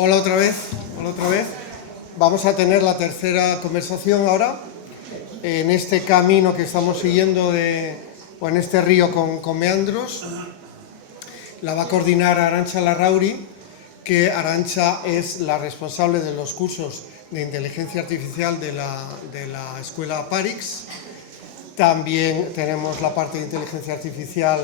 Hola otra vez, hola otra vez. Vamos a tener la tercera conversación ahora, en este camino que estamos siguiendo, o en este río con meandros. La va a coordinar Arantxa Larrauri, que Arantxa es la responsable de los cursos de inteligencia artificial de la escuela Parix. También tenemos la parte de inteligencia artificial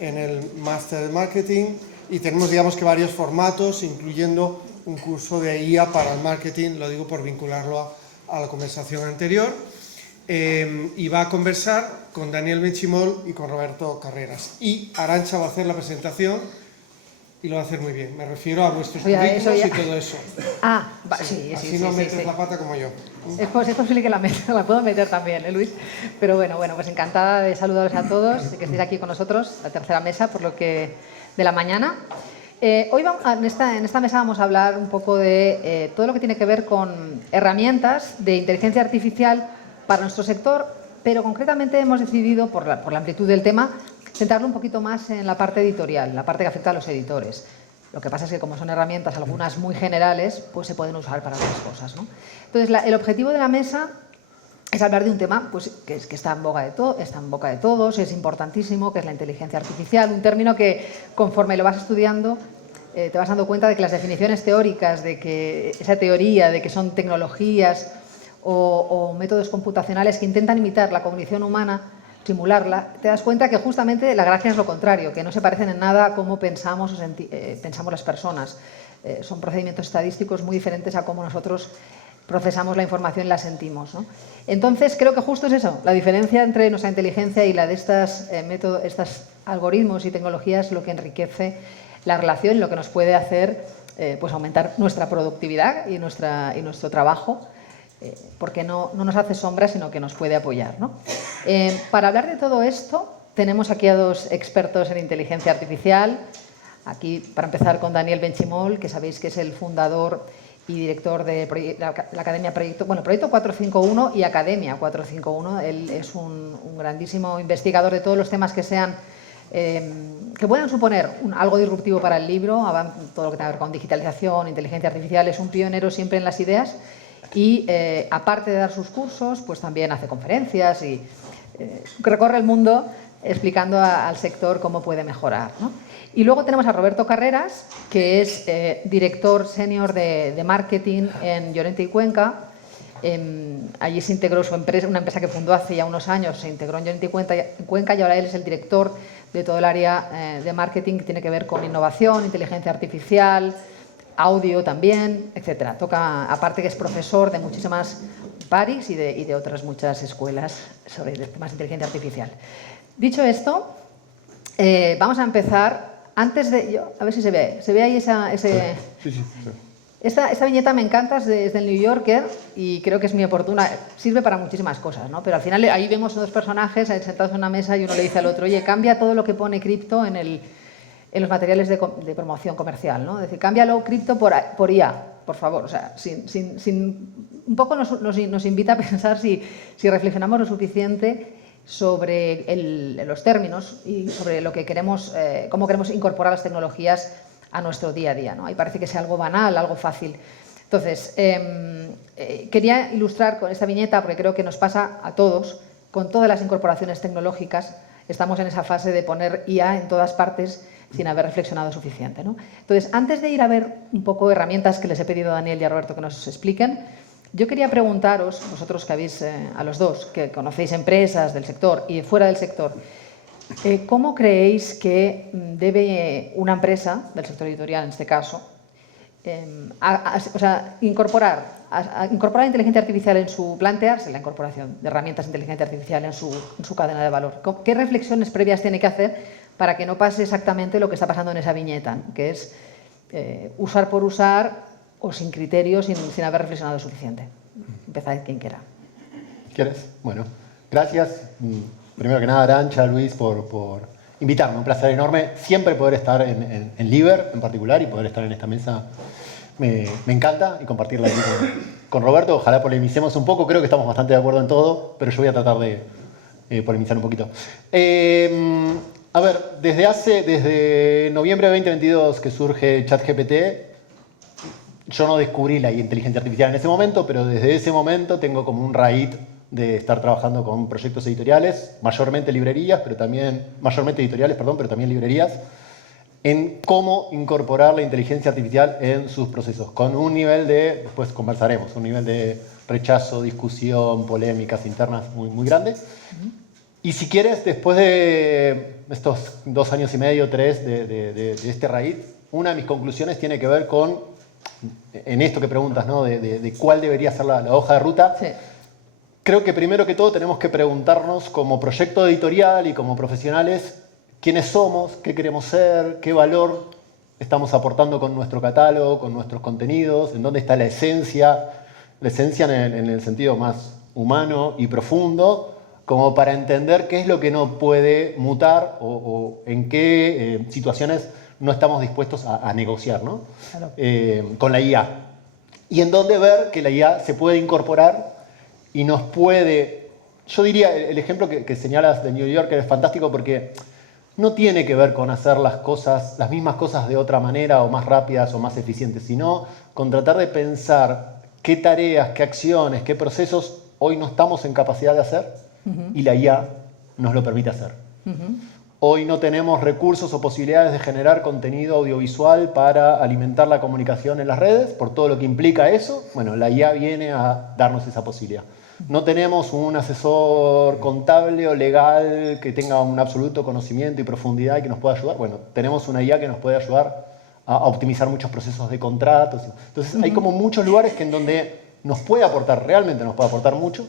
en el máster de marketing y tenemos, digamos que, varios formatos, incluyendo un curso de IA para el marketing, lo digo por vincularlo a la conversación anterior. Y va a conversar con Daniel Benchimol y con Roberto Carreras. Y Arantxa va a hacer la presentación y lo va a hacer muy bien. Me refiero a vuestros currículos y todo eso. Sí. Así no metes la pata como yo. Es posible que la puedo meter también, Luis. Pero bueno, pues encantada de saludaros a todos, de que estéis aquí con nosotros, la tercera mesa, por lo que de la mañana. Hoy en esta mesa vamos a hablar un poco de todo lo que tiene que ver con herramientas de inteligencia artificial para nuestro sector, pero concretamente hemos decidido, por la amplitud del tema, centrarlo un poquito más en la parte editorial, la parte que afecta a los editores. Lo que pasa es que, como son herramientas, algunas muy generales, pues se pueden usar para otras cosas, ¿no? Entonces, el objetivo de la mesa es hablar de un tema pues, que está en boca de todos, es importantísimo, que es la inteligencia artificial, un término que, conforme lo vas estudiando, te vas dando cuenta de que las definiciones teóricas, de que esa teoría de que son tecnologías o métodos computacionales que intentan imitar la cognición humana, simularla, te das cuenta que justamente la gracia es lo contrario, que no se parecen en nada a cómo pensamos las personas. Son procedimientos estadísticos muy diferentes a cómo nosotros procesamos la información y la sentimos, ¿no? Entonces, creo que justo es eso, la diferencia entre nuestra inteligencia y la de estos algoritmos y tecnologías, lo que enriquece la relación y lo que nos puede hacer pues aumentar nuestra productividad y nuestro trabajo, porque no nos hace sombra, sino que nos puede apoyar, ¿no? Para hablar de todo esto, tenemos aquí a dos expertos en inteligencia artificial. Aquí, para empezar, con Daniel Benchimol, que sabéis que es el fundador y director de la Academia Proyecto 451 y Academia 451. Él es un grandísimo investigador de todos los temas que sean que puedan suponer algo disruptivo para el libro, todo lo que tenga que ver con digitalización, inteligencia artificial. Es un pionero siempre en las ideas y, aparte de dar sus cursos, pues también hace conferencias y recorre el mundo explicando al sector cómo puede mejorar, ¿no? Y luego tenemos a Roberto Carreras, que es director senior de marketing en Llorente y Cuenca. Allí se integró su empresa, una empresa que fundó hace ya unos años, se integró en Llorente y Cuenca, y ahora él es el director de todo el área de marketing que tiene que ver con innovación, inteligencia artificial, audio también, etcétera. Toca, aparte que es profesor de muchísimas Parix y de otras muchas escuelas sobre temas de inteligencia artificial. Dicho esto, vamos a empezar. Antes de... a ver si se ve ahí ese... Sí. Esta viñeta me encanta, es del New Yorker y creo que es muy oportuna. Sirve para muchísimas cosas, ¿no? Pero al final ahí vemos dos personajes sentados en una mesa y uno le dice al otro: oye, cambia todo lo que pone cripto en los materiales de promoción comercial, ¿no? Es decir, cámbialo cripto por IA, por favor. O sea, un poco nos invita a pensar si reflexionamos lo suficiente sobre los términos y sobre lo que queremos, cómo queremos incorporar las tecnologías a nuestro día a día, ¿no? Ahí parece que sea algo banal, algo fácil. Entonces, quería ilustrar con esta viñeta, porque creo que nos pasa a todos, con todas las incorporaciones tecnológicas, estamos en esa fase de poner IA en todas partes sin haber reflexionado suficiente, ¿no? Entonces, antes de ir a ver un poco herramientas que les he pedido a Daniel y a Roberto que nos expliquen, yo quería preguntaros, vosotros que habéis, a los dos, que conocéis empresas del sector y fuera del sector, ¿cómo creéis que debe una empresa, del sector editorial en este caso, incorporar la inteligencia artificial plantearse la incorporación de herramientas de inteligencia artificial en su cadena de valor? ¿Qué reflexiones previas tiene que hacer para que no pase exactamente lo que está pasando en esa viñeta, que es usar por usar o sin criterio, sin haber reflexionado suficiente? Empezad quien quiera. ¿Quieres? Bueno, gracias. Primero que nada, Arantxa, Luis, por invitarme. Un placer enorme siempre poder estar en Liber en particular y poder estar en esta mesa. Me encanta, y compartirla aquí con Roberto. Ojalá polemicemos un poco. Creo que estamos bastante de acuerdo en todo, pero yo voy a tratar de polemizar un poquito. A ver, desde noviembre de 2022 que surge ChatGPT, yo no descubrí la inteligencia artificial en ese momento, pero desde ese momento tengo como un raíz de estar trabajando con proyectos editoriales, mayormente editoriales, pero también librerías, en cómo incorporar la inteligencia artificial en sus procesos, con un nivel de, después conversaremos, un nivel de rechazo, discusión, polémicas internas muy, muy grande. Y si quieres, después de estos 2 años y medio, 3 de este raíz, una de mis conclusiones tiene que ver con, en esto que preguntas, ¿no? de cuál debería ser la hoja de ruta. Sí. Creo que primero que todo tenemos que preguntarnos como proyecto editorial y como profesionales quiénes somos, qué queremos ser, qué valor estamos aportando con nuestro catálogo, con nuestros contenidos, en dónde está la esencia en el sentido más humano y profundo, como para entender qué es lo que no puede mutar o en qué situaciones no estamos dispuestos a negociar, ¿no? Claro. Con la IA. Y en dónde ver que la IA se puede incorporar y nos puede... Yo diría, el ejemplo que señalas de New Yorker es fantástico porque no tiene que ver con hacer las mismas cosas de otra manera o más rápidas o más eficientes, sino con tratar de pensar qué tareas, qué acciones, qué procesos hoy no estamos en capacidad de hacer y la IA nos lo permite hacer. Hoy no tenemos recursos o posibilidades de generar contenido audiovisual para alimentar la comunicación en las redes, por todo lo que implica eso. Bueno, la IA viene a darnos esa posibilidad. No tenemos un asesor contable o legal que tenga un absoluto conocimiento y profundidad y que nos pueda ayudar. Bueno, tenemos una IA que nos puede ayudar a optimizar muchos procesos de contratos. Entonces, hay como muchos lugares que en donde nos puede aportar, realmente nos puede aportar mucho.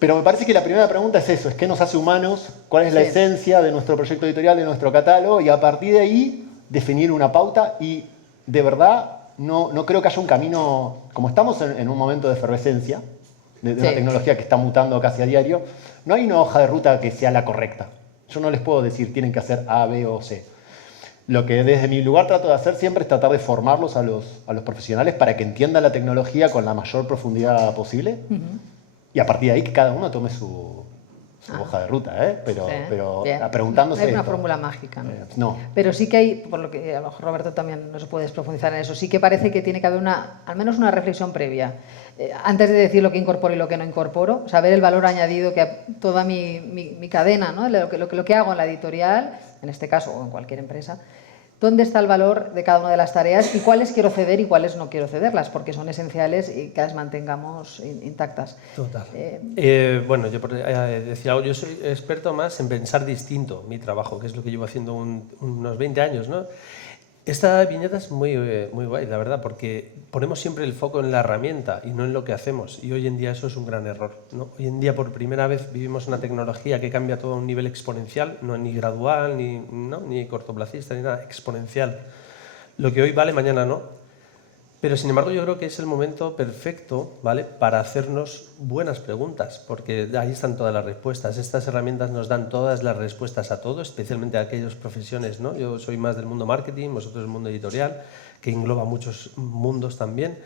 Pero me parece que la primera pregunta es eso, es qué nos hace humanos, cuál es la esencia de nuestro proyecto editorial, de nuestro catálogo, y a partir de ahí definir una pauta. Y de verdad no creo que haya un camino, como estamos en un momento de efervescencia, de una tecnología que está mutando casi a diario, no hay una hoja de ruta que sea la correcta. Yo no les puedo decir tienen que hacer A, B o C. Lo que desde mi lugar trato de hacer siempre es tratar de formarlos a los profesionales para que entiendan la tecnología con la mayor profundidad posible. Y a partir de ahí que cada uno tome su hoja de ruta, pero preguntándose... No hay una fórmula mágica, ¿no? No. Pero sí que hay, por lo que a lo mejor Roberto también nos puedes profundizar en eso, sí que parece que tiene que haber al menos una reflexión previa. Antes de decir lo que incorporo y lo que no incorporo, saber el valor añadido que a toda mi cadena, ¿no? lo que hago en la editorial, en este caso, o en cualquier empresa, dónde está el valor de cada una de las tareas y cuáles quiero ceder y cuáles no quiero cederlas, porque son esenciales y que las mantengamos intactas. Total. Bueno, yo por decir algo, yo soy experto más en pensar distinto mi trabajo, que es lo que llevo haciendo unos 20 años, ¿no? Esta viñeta es muy guay, la verdad, porque ponemos siempre el foco en la herramienta y no en lo que hacemos. Y hoy en día eso es un gran error, ¿no? Hoy en día por primera vez vivimos una tecnología que cambia todo a un nivel exponencial, no ni gradual, ni cortoplacista, ni nada, exponencial. Lo que hoy vale, mañana no. Pero sin embargo yo creo que es el momento perfecto, ¿vale?, para hacernos buenas preguntas, porque ahí están todas las respuestas. Estas herramientas nos dan todas las respuestas a todo, especialmente a aquellas profesiones, ¿no? Yo soy más del mundo marketing, vosotros del mundo editorial, que engloba muchos mundos también.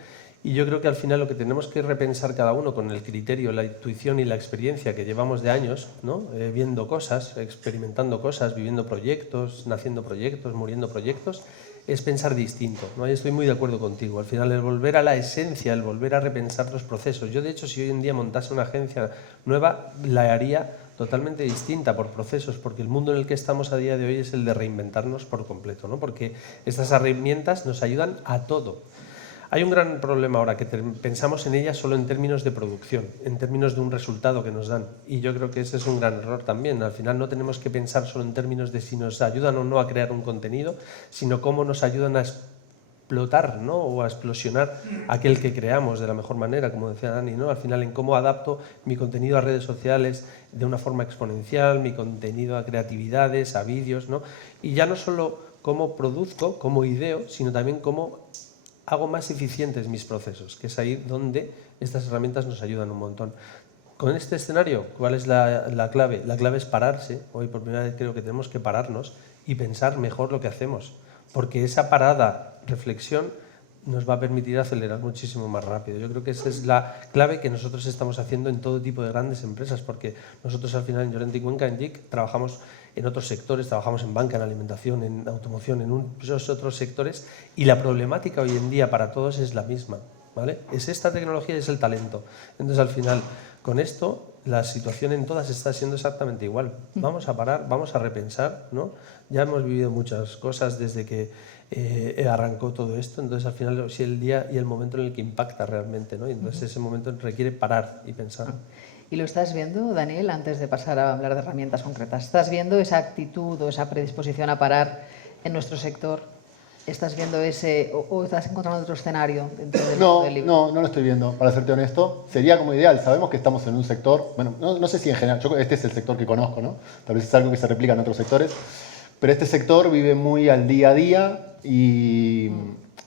Y yo creo que al final lo que tenemos que repensar cada uno con el criterio, la intuición y la experiencia que llevamos de años, ¿no? Viendo cosas, experimentando cosas, viviendo proyectos, naciendo proyectos, muriendo proyectos, es pensar distinto, ¿no? Y estoy muy de acuerdo contigo. Al final, el volver a la esencia, el volver a repensar los procesos. Yo, de hecho, si hoy en día montase una agencia nueva, la haría totalmente distinta por procesos, porque el mundo en el que estamos a día de hoy es el de reinventarnos por completo, ¿no? Porque estas herramientas nos ayudan a todo. Hay un gran problema ahora, que pensamos en ellas solo en términos de producción, en términos de un resultado que nos dan. Y yo creo que ese es un gran error también. Al final no tenemos que pensar solo en términos de si nos ayudan o no a crear un contenido, sino cómo nos ayudan a explotar, ¿no? O a explosionar aquel que creamos de la mejor manera, como decía Dani, ¿no? Al final en cómo adapto mi contenido a redes sociales de una forma exponencial, mi contenido a creatividades, a vídeos, ¿no? Y ya no solo cómo produzco, cómo ideo, sino también cómo hago más eficientes mis procesos, que es ahí donde estas herramientas nos ayudan un montón. Con este escenario, ¿cuál es la clave? La clave es pararse. Hoy por primera vez creo que tenemos que pararnos y pensar mejor lo que hacemos, porque esa parada, reflexión, nos va a permitir acelerar muchísimo más rápido. Yo creo que esa es la clave que nosotros estamos haciendo en todo tipo de grandes empresas, porque nosotros al final en Llorente y Cuenca, en JIC, trabajamos en otros sectores, trabajamos en banca, en alimentación, en automoción, en muchos otros sectores, y la problemática hoy en día para todos es la misma, ¿vale? Es esta tecnología y es el talento. Entonces, al final, con esto, la situación en todas está siendo exactamente igual. Vamos a parar, vamos a repensar, ¿no? Ya hemos vivido muchas cosas desde que arrancó todo esto, entonces al final es el día y el momento en el que impacta realmente, ¿no? Y entonces ese momento requiere parar y pensar. ¿Y lo estás viendo, Daniel, antes de pasar a hablar de herramientas concretas? ¿Estás viendo esa actitud o esa predisposición a parar en nuestro sector? ¿Estás viendo ese o estás encontrando otro escenario dentro del mundo del libro? No lo estoy viendo, para serte honesto. Sería como ideal, sabemos que estamos en un sector, bueno, no sé si en general, este es el sector que conozco, ¿no? Tal vez es algo que se replica en otros sectores, pero este sector vive muy al día a día y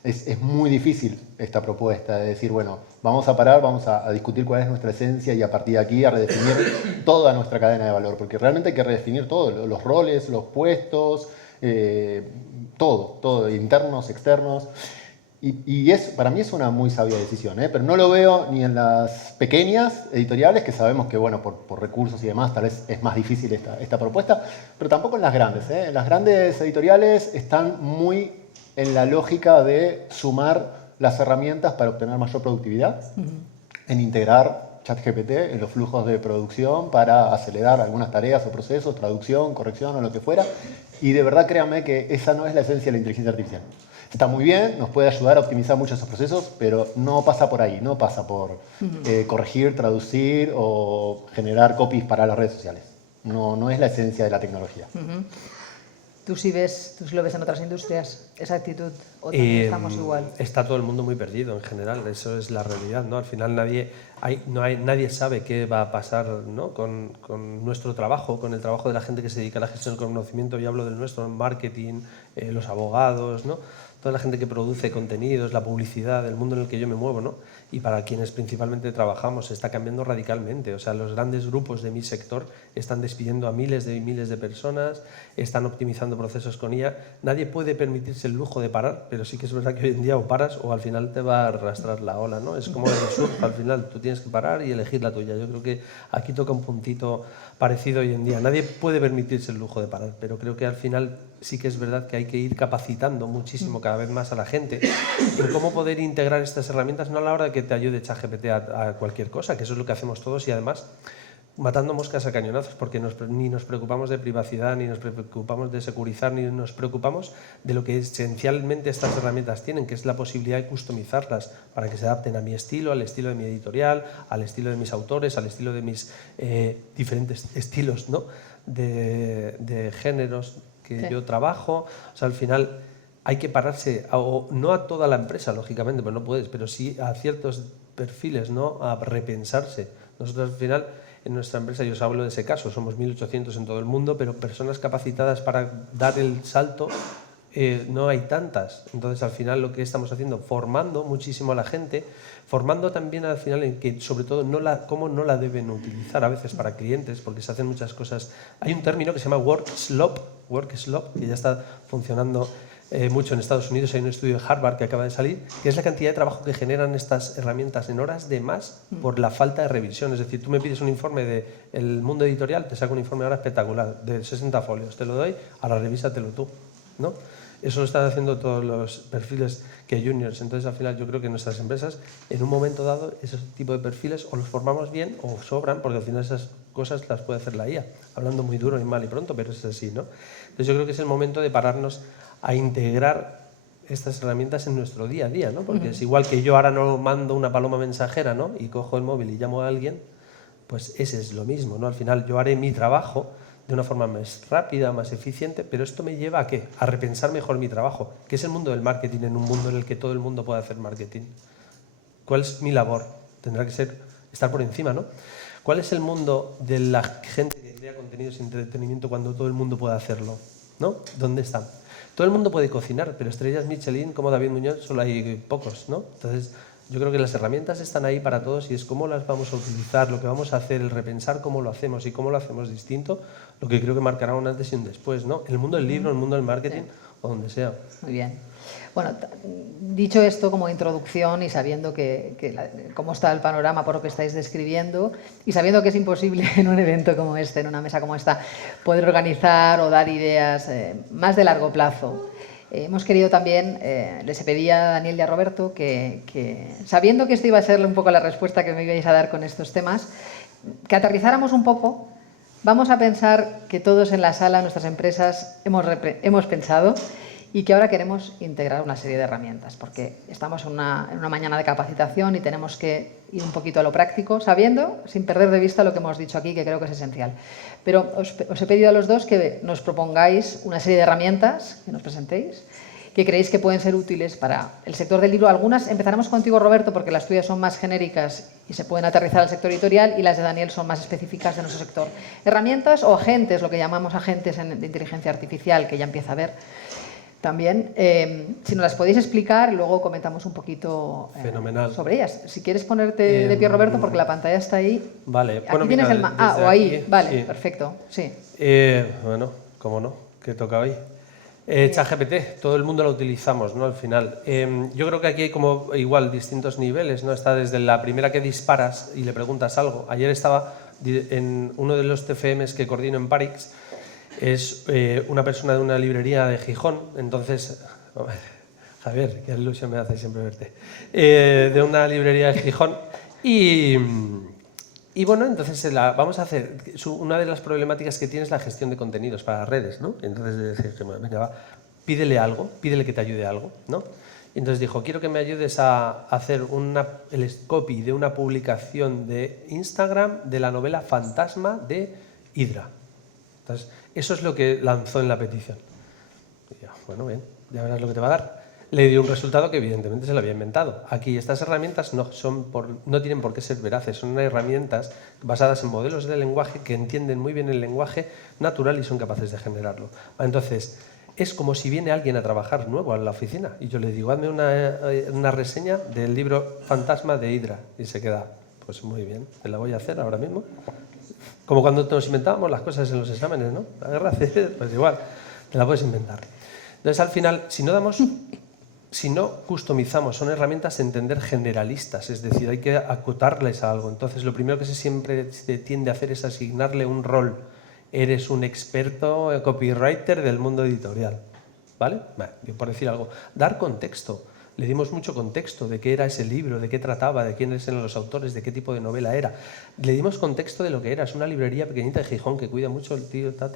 es muy difícil esta propuesta de decir, bueno, vamos a parar, vamos a discutir cuál es nuestra esencia y a partir de aquí a redefinir toda nuestra cadena de valor, porque realmente hay que redefinir todo, los roles, los puestos, todo, internos, externos. Y para mí es una muy sabia decisión, pero no lo veo ni en las pequeñas editoriales, que sabemos que bueno, por recursos y demás tal vez es más difícil esta propuesta, pero tampoco en las grandes. En las grandes editoriales están muy en la lógica de sumar las herramientas para obtener mayor productividad, en integrar ChatGPT en los flujos de producción para acelerar algunas tareas o procesos, traducción, corrección o lo que fuera. Y de verdad créanme que esa no es la esencia de la inteligencia artificial. Está muy bien, nos puede ayudar a optimizar muchos esos procesos, pero no pasa por ahí, no pasa por corregir, traducir o generar copies para las redes sociales. No es la esencia de la tecnología. ¿Tú sí lo ves en otras industrias, esa actitud? ¿O también estamos igual? Está todo el mundo muy perdido en general, eso es la realidad, ¿no? Al final nadie sabe qué va a pasar, ¿no? con nuestro trabajo, con el trabajo de la gente que se dedica a la gestión del conocimiento. Yo hablo del nuestro, marketing, los abogados, ¿no? Toda la gente que produce contenidos, la publicidad, el mundo en el que yo me muevo, ¿no? Y para quienes principalmente trabajamos, está cambiando radicalmente. O sea, los grandes grupos de mi sector están despidiendo a miles de personas, están optimizando procesos con IA. Nadie puede permitirse el lujo de parar, pero sí que es verdad que hoy en día o paras o al final te va a arrastrar la ola, ¿no? Es como el surf, al final tú tienes que parar y elegir la tuya. Yo creo que aquí toca un puntito parecido hoy en día. Nadie puede permitirse el lujo de parar, pero creo que al final sí que es verdad que hay que ir capacitando muchísimo cada vez más a la gente en cómo poder integrar estas herramientas, no a la hora de que te ayude ChatGPT a cualquier cosa, que eso es lo que hacemos todos y además matando moscas a cañonazos, porque ni nos preocupamos de privacidad, ni nos preocupamos de securizar, ni nos preocupamos de lo que esencialmente estas herramientas tienen, que es la posibilidad de customizarlas para que se adapten a mi estilo, al estilo de mi editorial, al estilo de mis autores, al estilo de mis diferentes estilos, ¿no? de géneros que yo trabajo. O sea, al final hay que pararse, no a toda la empresa, lógicamente, pues no puedes, pero sí a ciertos perfiles, ¿no? A repensarse. Nosotros al final, en nuestra empresa, yo os hablo de ese caso, somos 1.800 en todo el mundo, pero personas capacitadas para dar el salto no hay tantas. Entonces, al final, lo que estamos haciendo, formando muchísimo a la gente, formando también al final en que, sobre todo, cómo no la deben utilizar a veces para clientes, porque se hacen muchas cosas. Hay un término que se llama work slop, que ya está funcionando mucho en Estados Unidos. Hay un estudio de Harvard que acaba de salir, que es la cantidad de trabajo que generan estas herramientas en horas de más por la falta de revisión. Es decir, tú me pides un informe del mundo editorial, te saco un informe ahora espectacular, de 60 folios, te lo doy, ahora revísatelo tú, ¿no? Eso lo están haciendo todos los perfiles que juniors. Entonces, al final, yo creo que nuestras empresas, en un momento dado, ese tipo de perfiles o los formamos bien o sobran, porque al final esas cosas las puede hacer la IA. Hablando muy duro y mal y pronto, pero es así, ¿no? Entonces, yo creo que es el momento de pararnos a integrar estas herramientas en nuestro día a día, ¿no? Porque es igual que yo ahora no mando una paloma mensajera, ¿no? Y cojo el móvil y llamo a alguien, pues ese es lo mismo, ¿no? Al final, yo haré mi trabajo de una forma más rápida, más eficiente, pero esto me lleva ¿a qué? A repensar mejor mi trabajo, que es el mundo del marketing, en un mundo en el que todo el mundo puede hacer marketing. ¿Cuál es mi labor? Tendrá que ser estar por encima, ¿no? ¿Cuál es el mundo de la gente que crea contenidos de entretenimiento cuando todo el mundo puede hacerlo? ¿No? ¿Dónde están? Todo el mundo puede cocinar, pero estrellas Michelin como David Muñoz solo hay pocos, ¿no? Entonces, yo creo que las herramientas están ahí para todos y es cómo las vamos a utilizar, lo que vamos a hacer, el repensar cómo lo hacemos y cómo lo hacemos distinto, lo que creo que marcará un antes y un después, ¿no? El mundo del libro, el mundo del marketing, o donde sea. Muy bien. Bueno, dicho esto como introducción y sabiendo cómo está el panorama por lo que estáis describiendo y sabiendo que es imposible en un evento como este, en una mesa como esta, poder organizar o dar ideas más de largo plazo, hemos querido también, les pedía a Daniel y a Roberto que sabiendo que esto iba a ser un poco la respuesta que me ibais a dar con estos temas, que aterrizáramos un poco. Vamos a pensar que todos en la sala, nuestras empresas, hemos pensado y que ahora queremos integrar una serie de herramientas, porque estamos en una mañana de capacitación y tenemos que ir un poquito a lo práctico, sabiendo, sin perder de vista lo que hemos dicho aquí, que creo que es esencial. Pero os he pedido a los dos que nos propongáis una serie de herramientas, que nos presentéis, que creéis que pueden ser útiles para el sector del libro. Algunas, empezaremos contigo, Roberto, porque las tuyas son más genéricas y se pueden aterrizar al sector editorial, y las de Daniel son más específicas de nuestro sector. Herramientas o agentes, lo que llamamos agentes de inteligencia artificial, que ya empieza a ver también. Si nos las podéis explicar, luego comentamos un poquito sobre ellas. Si quieres ponerte de pie, Roberto, porque la pantalla está ahí. Vale. Aquí Bueno, tienes mira, o ahí. aquí, Vale, sí. perfecto. Sí. Bueno, cómo no, que toca hoy. ChatGPT, todo el mundo lo utilizamos, ¿no? Al final. Yo creo que aquí hay como igual distintos niveles, ¿no? Está desde la primera que disparas y le preguntas algo. Ayer estaba en uno de los TFMs que coordino en Parix. Es una persona de una librería de Gijón, entonces, Javier, qué ilusión me hace siempre verte, de una librería de Gijón, y bueno, entonces vamos a hacer, una de las problemáticas que tiene es la gestión de contenidos para las redes, ¿no? Entonces decir, venga, va, pídele algo, pídele que te ayude a algo, ¿no? Y entonces dijo, quiero que me ayudes a hacer el copy de una publicación de Instagram de la novela Fantasma de Hydra. Entonces, eso es lo que lanzó en la petición. Y ya, bueno, bien, ya verás lo que te va a dar. Le dio un resultado que evidentemente se lo había inventado. Aquí estas herramientas no tienen por qué ser veraces, son herramientas basadas en modelos de lenguaje que entienden muy bien el lenguaje natural y son capaces de generarlo. Entonces, es como si viene alguien a trabajar nuevo a la oficina y yo le digo, hazme una reseña del libro Fantasma de Hydra, y se queda, pues muy bien, te la voy a hacer ahora mismo. Como cuando nos inventábamos las cosas en los exámenes, ¿no? La guerra civil, pues igual, te la puedes inventar. Entonces, al final, si no customizamos, son herramientas de entender generalistas, es decir, hay que acotarles a algo. Entonces, lo primero que siempre se tiende a hacer es asignarle un rol. Eres un experto copywriter del mundo editorial, ¿vale? Yo por decir algo, dar contexto. Le dimos mucho contexto de qué era ese libro, de qué trataba, de quiénes eran los autores, de qué tipo de novela era. Le dimos contexto de lo que era. Es una librería pequeñita de Gijón que cuida mucho el tío, tal.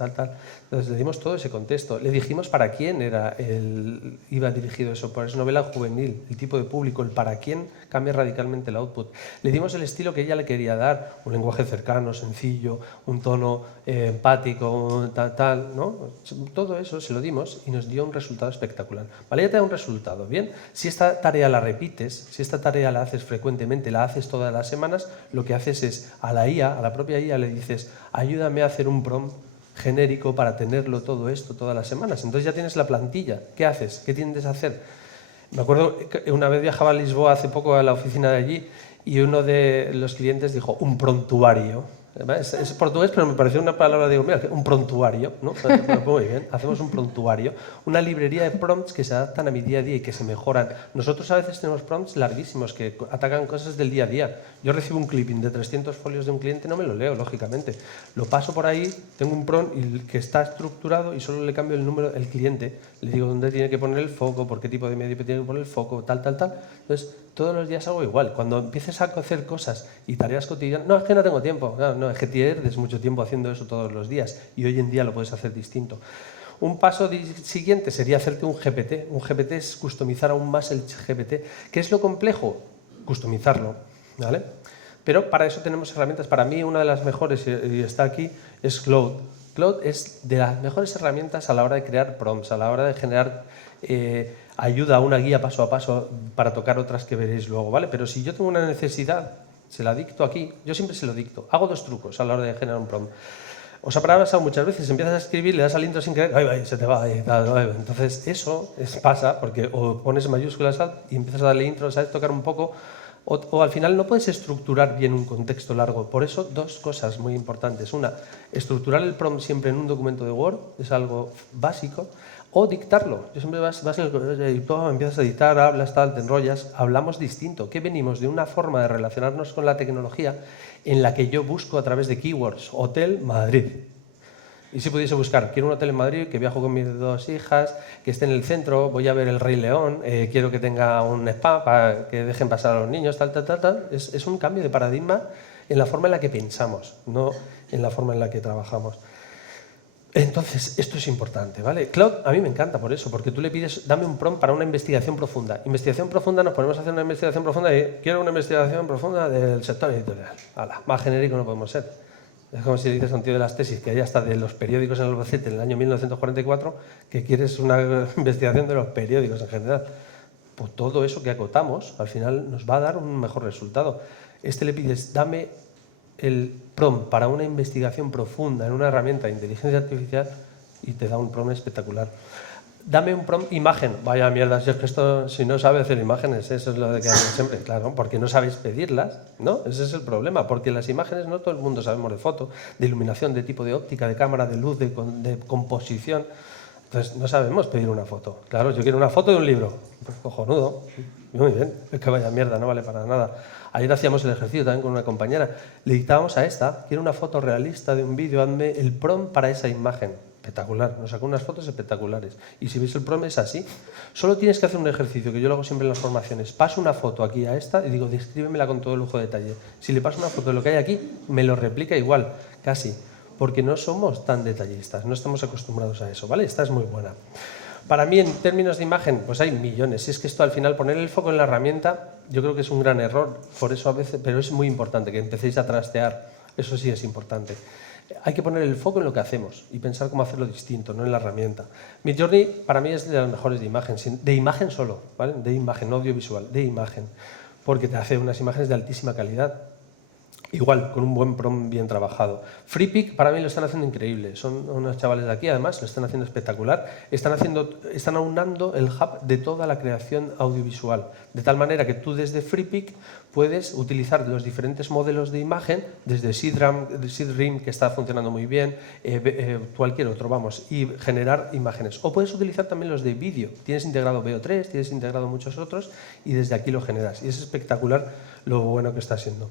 Entonces le dimos todo ese contexto. Le dijimos para quién iba dirigido eso. Por es novela juvenil, el tipo de público, el para quién cambia radicalmente el output. Le dimos el estilo que ella le quería dar, un lenguaje cercano, sencillo, un tono empático, tal, ¿no? Todo eso se lo dimos y nos dio un resultado espectacular. Vale, ya te da un resultado, ¿bien? Si esta tarea la repites, si esta tarea la haces frecuentemente, la haces todas las semanas, lo que haces es a la propia IA le dices, ayúdame a hacer un prompt genérico para tenerlo todo esto todas las semanas. Entonces ya tienes la plantilla. ¿Qué haces? ¿Qué tiendes a hacer? Me acuerdo que una vez viajaba a Lisboa hace poco a la oficina de allí y uno de los clientes dijo, un prontuario. Es portugués, pero me pareció una palabra, digo, mira, un prontuario, ¿no? Muy bien, hacemos un prontuario, una librería de prompts que se adaptan a mi día a día y que se mejoran. Nosotros a veces tenemos prompts larguísimos que atacan cosas del día a día. Yo recibo un clipping de 300 folios de un cliente, no me lo leo, lógicamente. Lo paso por ahí, tengo un prompt que está estructurado y solo le cambio el número del cliente. Le digo dónde tiene que poner el foco, por qué tipo de medio tiene que poner el foco, tal. Entonces, todos los días hago igual. Cuando empieces a hacer cosas y tareas cotidianas, no, es que no tengo tiempo. No, es que pierdes mucho tiempo haciendo eso todos los días y hoy en día lo puedes hacer distinto. Un paso siguiente sería hacerte un GPT. Un GPT es customizar aún más el GPT. ¿Qué es lo complejo? Customizarlo, ¿vale? Pero para eso tenemos herramientas. Para mí una de las mejores, y está aquí, es Claude. Claude es de las mejores herramientas a la hora de crear prompts, a la hora de generar ayuda, una guía paso a paso para tocar otras que veréis luego, ¿vale? Pero si yo tengo una necesidad, se la dicto aquí, yo siempre se lo dicto. Hago dos trucos a la hora de generar un prompt. Os ha pasado muchas veces, empiezas a escribir, le das al intro sin querer, ¡ay, se te va! Entonces eso pasa porque o pones mayúsculas y empiezas a darle intro, sabes tocar un poco, o al final no puedes estructurar bien un contexto largo. Por eso, dos cosas muy importantes. Una, estructurar el prompt siempre en un documento de Word, es algo básico. O dictarlo. Yo siempre vas en el y tú empiezas a dictar, hablas, tal, te enrollas. Hablamos distinto. Que venimos de una forma de relacionarnos con la tecnología en la que yo busco a través de keywords. Hotel Madrid. Y si pudiese buscar, quiero un hotel en Madrid, que viajo con mis 2 hijas, que esté en el centro, voy a ver el Rey León, quiero que tenga un spa para que dejen pasar a los niños, tal, tal, tal, tal. Es un cambio de paradigma en la forma en la que pensamos, no en la forma en la que trabajamos. Entonces, esto es importante, ¿vale? Cloud a mí me encanta por eso, porque tú le pides, dame un prompt para una investigación profunda. Investigación profunda, nos ponemos a hacer una investigación profunda y quiero una investigación profunda del sector editorial. ¡Hala! Más genérico no podemos ser. Es como si le dices a un tío de las tesis que hay hasta de los periódicos en Albacete en el año 1944 que quieres una investigación de los periódicos en general. Pues todo eso que acotamos al final nos va a dar un mejor resultado. Le pides, dame el prompt para una investigación profunda en una herramienta de inteligencia artificial y te da un prompt espectacular. Dame un prompt imagen. Vaya mierda, si es que esto, si no sabe hacer imágenes, eso es lo de que hacen siempre, claro, porque no sabéis pedirlas, ¿no? Ese es el problema, porque las imágenes no todo el mundo sabemos de foto, de iluminación, de tipo de óptica, de cámara, de luz, de composición. Entonces, no sabemos pedir una foto. Claro, yo quiero una foto de un libro. Pues cojonudo. Muy bien, es que vaya mierda, no vale para nada. Ayer hacíamos el ejercicio también con una compañera. Le dictábamos a esta, quiero una foto realista de un vídeo, hazme el prompt para esa imagen. Espectacular, nos sacó unas fotos espectaculares. Y si veis el prompt es así. Solo tienes que hacer un ejercicio, que yo lo hago siempre en las formaciones. Paso una foto aquí a esta y digo, descríbemela con todo lujo de detalle. Si le paso una foto de lo que hay aquí, me lo replica igual, casi. Porque no somos tan detallistas, no estamos acostumbrados a eso, ¿vale? Esta es muy buena. Para mí, en términos de imagen, pues hay millones. Si es que esto al final, poner el foco en la herramienta, yo creo que es un gran error, por eso a veces, pero es muy importante que empecéis a trastear, eso sí es importante. Hay que poner el foco en lo que hacemos y pensar cómo hacerlo distinto, no en la herramienta. Midjourney para mí es de las mejores de imagen solo, ¿vale? De imagen, no audiovisual, de imagen, porque te hace unas imágenes de altísima calidad. Igual, con un buen prompt bien trabajado. FreePic para mí lo están haciendo increíble. Son unos chavales de aquí, además, lo están haciendo espectacular. Están aunando el hub de toda la creación audiovisual. De tal manera que tú desde FreePic puedes utilizar los diferentes modelos de imagen, desde SeedRim, que está funcionando muy bien, cualquier otro, vamos, y generar imágenes. O puedes utilizar también los de vídeo. Tienes integrado VO3, tienes integrado muchos otros, y desde aquí lo generas. Y es espectacular lo bueno que está siendo.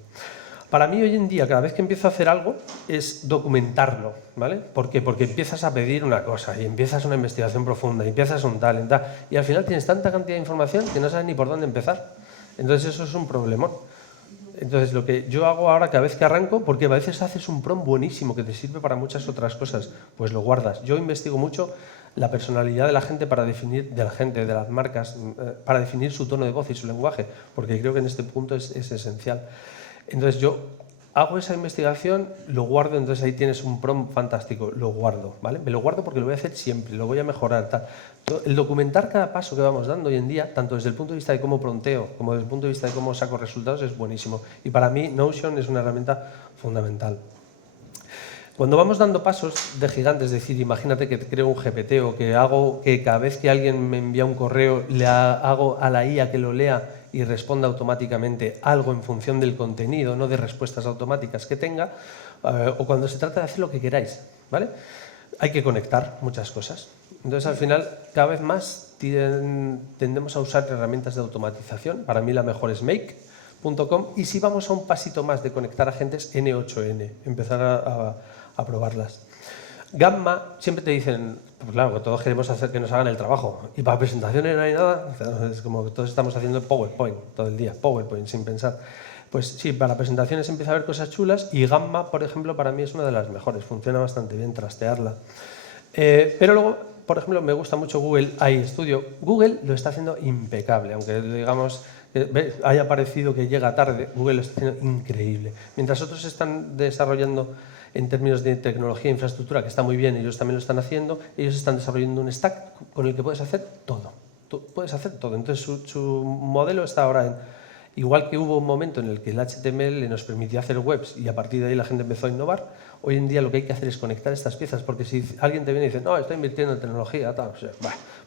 Para mí hoy en día, cada vez que empiezo a hacer algo, es documentarlo, ¿vale? ¿Por qué? Porque empiezas a pedir una cosa y empiezas una investigación profunda y empiezas un tal, y al final tienes tanta cantidad de información que no sabes ni por dónde empezar. Entonces eso es un problemón. Entonces lo que yo hago ahora cada vez que arranco, porque a veces haces un prompt buenísimo que te sirve para muchas otras cosas, pues lo guardas. Yo investigo mucho la personalidad de la gente para definir, de la gente, de las marcas, para definir su tono de voz y su lenguaje, porque creo que en este punto es esencial. Entonces yo hago esa investigación, lo guardo, entonces ahí tienes un prompt fantástico, lo guardo, ¿vale? Me lo guardo porque lo voy a hacer siempre, lo voy a mejorar, tal. El documentar cada paso que vamos dando hoy en día, tanto desde el punto de vista de cómo pronteo, como desde el punto de vista de cómo saco resultados, es buenísimo. Y para mí Notion es una herramienta fundamental. Cuando vamos dando pasos de gigante, es decir, imagínate que creo un GPT o que hago que cada vez que alguien me envía un correo le hago a la IA que lo lea y responda automáticamente algo en función del contenido, no de respuestas automáticas que tenga, o cuando se trata de hacer lo que queráis, ¿vale? Hay que conectar muchas cosas. Entonces, al final, cada vez más tendemos a usar herramientas de automatización. Para mí la mejor es Make.com, y si vamos a un pasito más de conectar agentes, N8N, empezar a probarlas. Gamma, siempre te dicen, pues claro, que todos queremos hacer que nos hagan el trabajo, y para presentaciones no hay nada, es como que todos estamos haciendo PowerPoint todo el día, PowerPoint sin pensar. Pues sí, para presentaciones empieza a haber cosas chulas, y Gamma, por ejemplo, para mí es una de las mejores, funciona bastante bien trastearla. Pero luego, por ejemplo, me gusta mucho Google AI Studio. Google lo está haciendo impecable, aunque digamos haya parecido que llega tarde, Google lo está haciendo increíble. Mientras otros están desarrollando en términos de tecnología e infraestructura, que está muy bien, ellos también lo están haciendo, ellos están desarrollando un stack con el que puedes hacer todo. Tú puedes hacer todo. Entonces su modelo está ahora en... Igual que hubo un momento en el que el HTML nos permitía hacer webs y a partir de ahí la gente empezó a innovar, hoy en día lo que hay que hacer es conectar estas piezas, porque si alguien te viene y dice, no, estoy invirtiendo en tecnología, tal, o sea,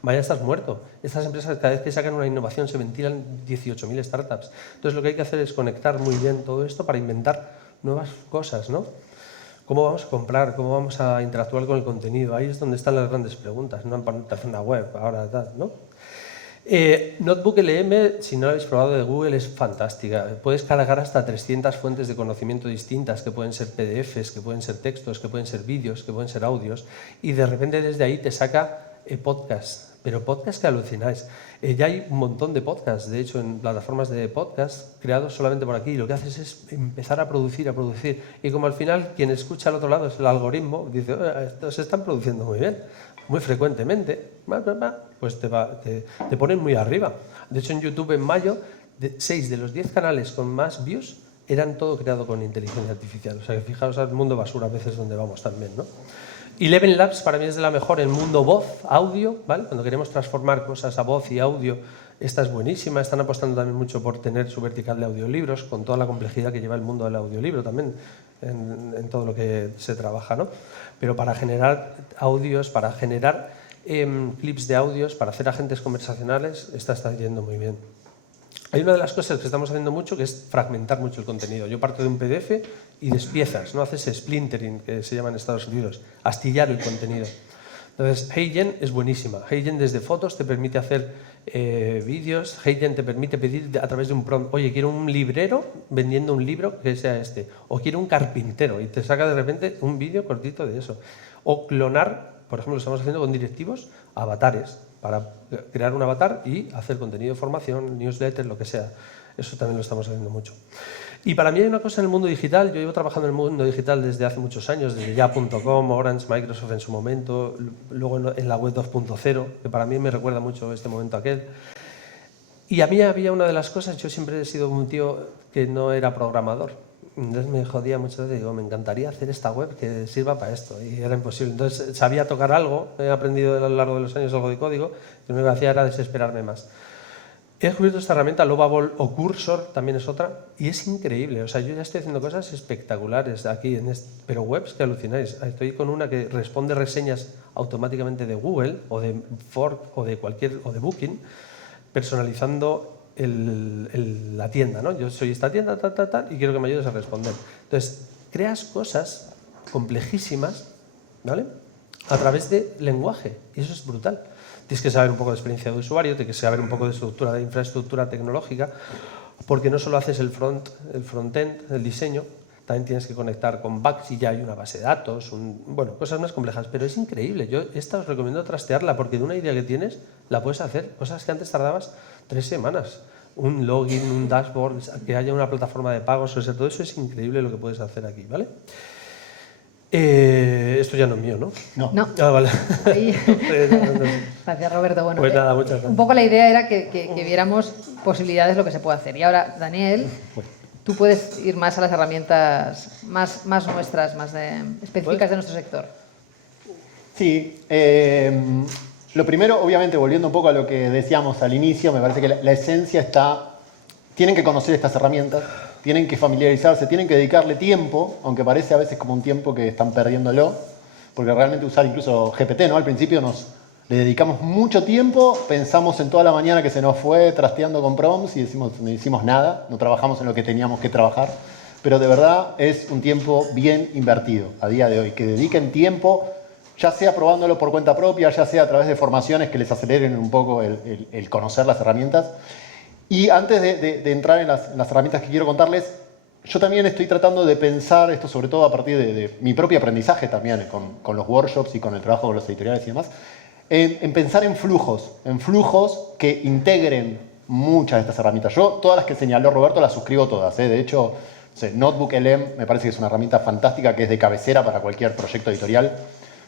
vaya, estás muerto. Estas empresas cada vez que sacan una innovación se ventilan 18.000 startups. Entonces lo que hay que hacer es conectar muy bien todo esto para inventar nuevas cosas, ¿no? ¿Cómo vamos a comprar? ¿Cómo vamos a interactuar con el contenido? Ahí es donde están las grandes preguntas, no en hacer una web, ahora tal, ¿no? Notebook LM, si no lo habéis probado, de Google, es fantástica. Puedes cargar hasta 300 fuentes de conocimiento distintas, que pueden ser PDFs, que pueden ser textos, que pueden ser vídeos, que pueden ser audios, y de repente desde ahí te saca podcasts, pero podcasts que alucináis. Ya hay un montón de podcasts, de hecho, en plataformas de podcasts creados solamente por aquí, y lo que haces es empezar a producir, y como al final quien escucha al otro lado es el algoritmo, dice, estos se están produciendo muy bien, muy frecuentemente, pues te ponen muy arriba. De hecho, en YouTube en mayo, 6 de los 10 canales con más views eran todo creado con inteligencia artificial. O sea, que fijaos al mundo basura a veces donde vamos también, ¿no? Eleven Labs para mí es de la mejor en mundo voz, audio, ¿vale? Cuando queremos transformar cosas a voz y audio, esta es buenísima. Están apostando también mucho por tener su vertical de audiolibros, con toda la complejidad que lleva el mundo del audiolibro también, en todo lo que se trabaja, ¿no? Pero para generar audios, para generar clips de audios, para hacer agentes conversacionales, esta está yendo muy bien. Hay una de las cosas que estamos haciendo mucho, que es fragmentar mucho el contenido. Yo parto de un PDF y despiezas, ¿no? Haces splintering, que se llama en Estados Unidos, astillar el contenido. Entonces, HeyGen es buenísima. HeyGen desde fotos te permite hacer vídeos. HeyGen te permite pedir a través de un prompt, oye, quiero un librero vendiendo un libro que sea este, o quiero un carpintero, y te saca de repente un vídeo cortito de eso. O clonar, por ejemplo, lo estamos haciendo con directivos, avatares, para crear un avatar y hacer contenido de formación, newsletter, lo que sea. Eso también lo estamos haciendo mucho. Y para mí hay una cosa en el mundo digital. Yo llevo trabajando en el mundo digital desde hace muchos años, desde ya.com, Orange, Microsoft en su momento, luego en la web 2.0, que para mí me recuerda mucho este momento aquel. Y a mí había una de las cosas, yo siempre he sido un tío que no era programador. Entonces me jodía mucho, digo, me encantaría hacer esta web que sirva para esto, y era imposible. Entonces sabía tocar algo, he aprendido a lo largo de los años algo de código, y lo único que hacía era desesperarme más. He descubierto esta herramienta, Lovable o Cursor, también es otra, y es increíble. O sea, yo ya estoy haciendo cosas espectaculares aquí, pero webs que alucináis. Estoy con una que responde reseñas automáticamente de Google, o de Ford, o de Booking, personalizando la tienda, ¿no? Yo soy esta tienda, y quiero que me ayudes a responder. Entonces, creas cosas complejísimas, ¿vale?, a través de lenguaje, y eso es brutal. Tienes que saber un poco de experiencia de usuario, tienes que saber un poco de infraestructura tecnológica, porque no solo haces el front-end, el diseño, también tienes que conectar con backs y ya hay una base de datos, bueno, cosas más complejas, pero es increíble. Yo esta os recomiendo trastearla, porque de una idea que tienes la puedes hacer, cosas que antes tardabas 3 semanas. Un login, un dashboard, que haya una plataforma de pagos, o sea, todo eso es increíble lo que puedes hacer aquí, ¿vale? Esto ya no es mío, ¿no? No. Ah, vale. Gracias, Roberto. Bueno, pues nada, muchas gracias. Un poco la idea era que viéramos posibilidades de lo que se puede hacer. Y ahora, Daniel, tú puedes ir más a las herramientas más nuestras, más específicas de nuestro sector. Sí. Lo primero, obviamente, volviendo un poco a lo que decíamos al inicio, me parece que la esencia está... Tienen que conocer estas herramientas, tienen que familiarizarse, tienen que dedicarle tiempo, aunque parece a veces como un tiempo que están perdiéndolo, porque realmente usar incluso GPT, ¿no? Al principio le dedicamos mucho tiempo, pensamos en toda la mañana que se nos fue trasteando con prompts y decimos, no hicimos nada, no trabajamos en lo que teníamos que trabajar, pero de verdad es un tiempo bien invertido a día de hoy, que dediquen tiempo, ya sea probándolo por cuenta propia, ya sea a través de formaciones que les aceleren un poco el conocer las herramientas. Y antes de entrar en las herramientas que quiero contarles, yo también estoy tratando de pensar esto, sobre todo a partir de mi propio aprendizaje también, con los workshops y con el trabajo de los editoriales y demás, en pensar en flujos que integren muchas de estas herramientas. Yo todas las que señaló Roberto las suscribo todas, ¿eh? De hecho, Notebook LM me parece que es una herramienta fantástica, que es de cabecera para cualquier proyecto editorial,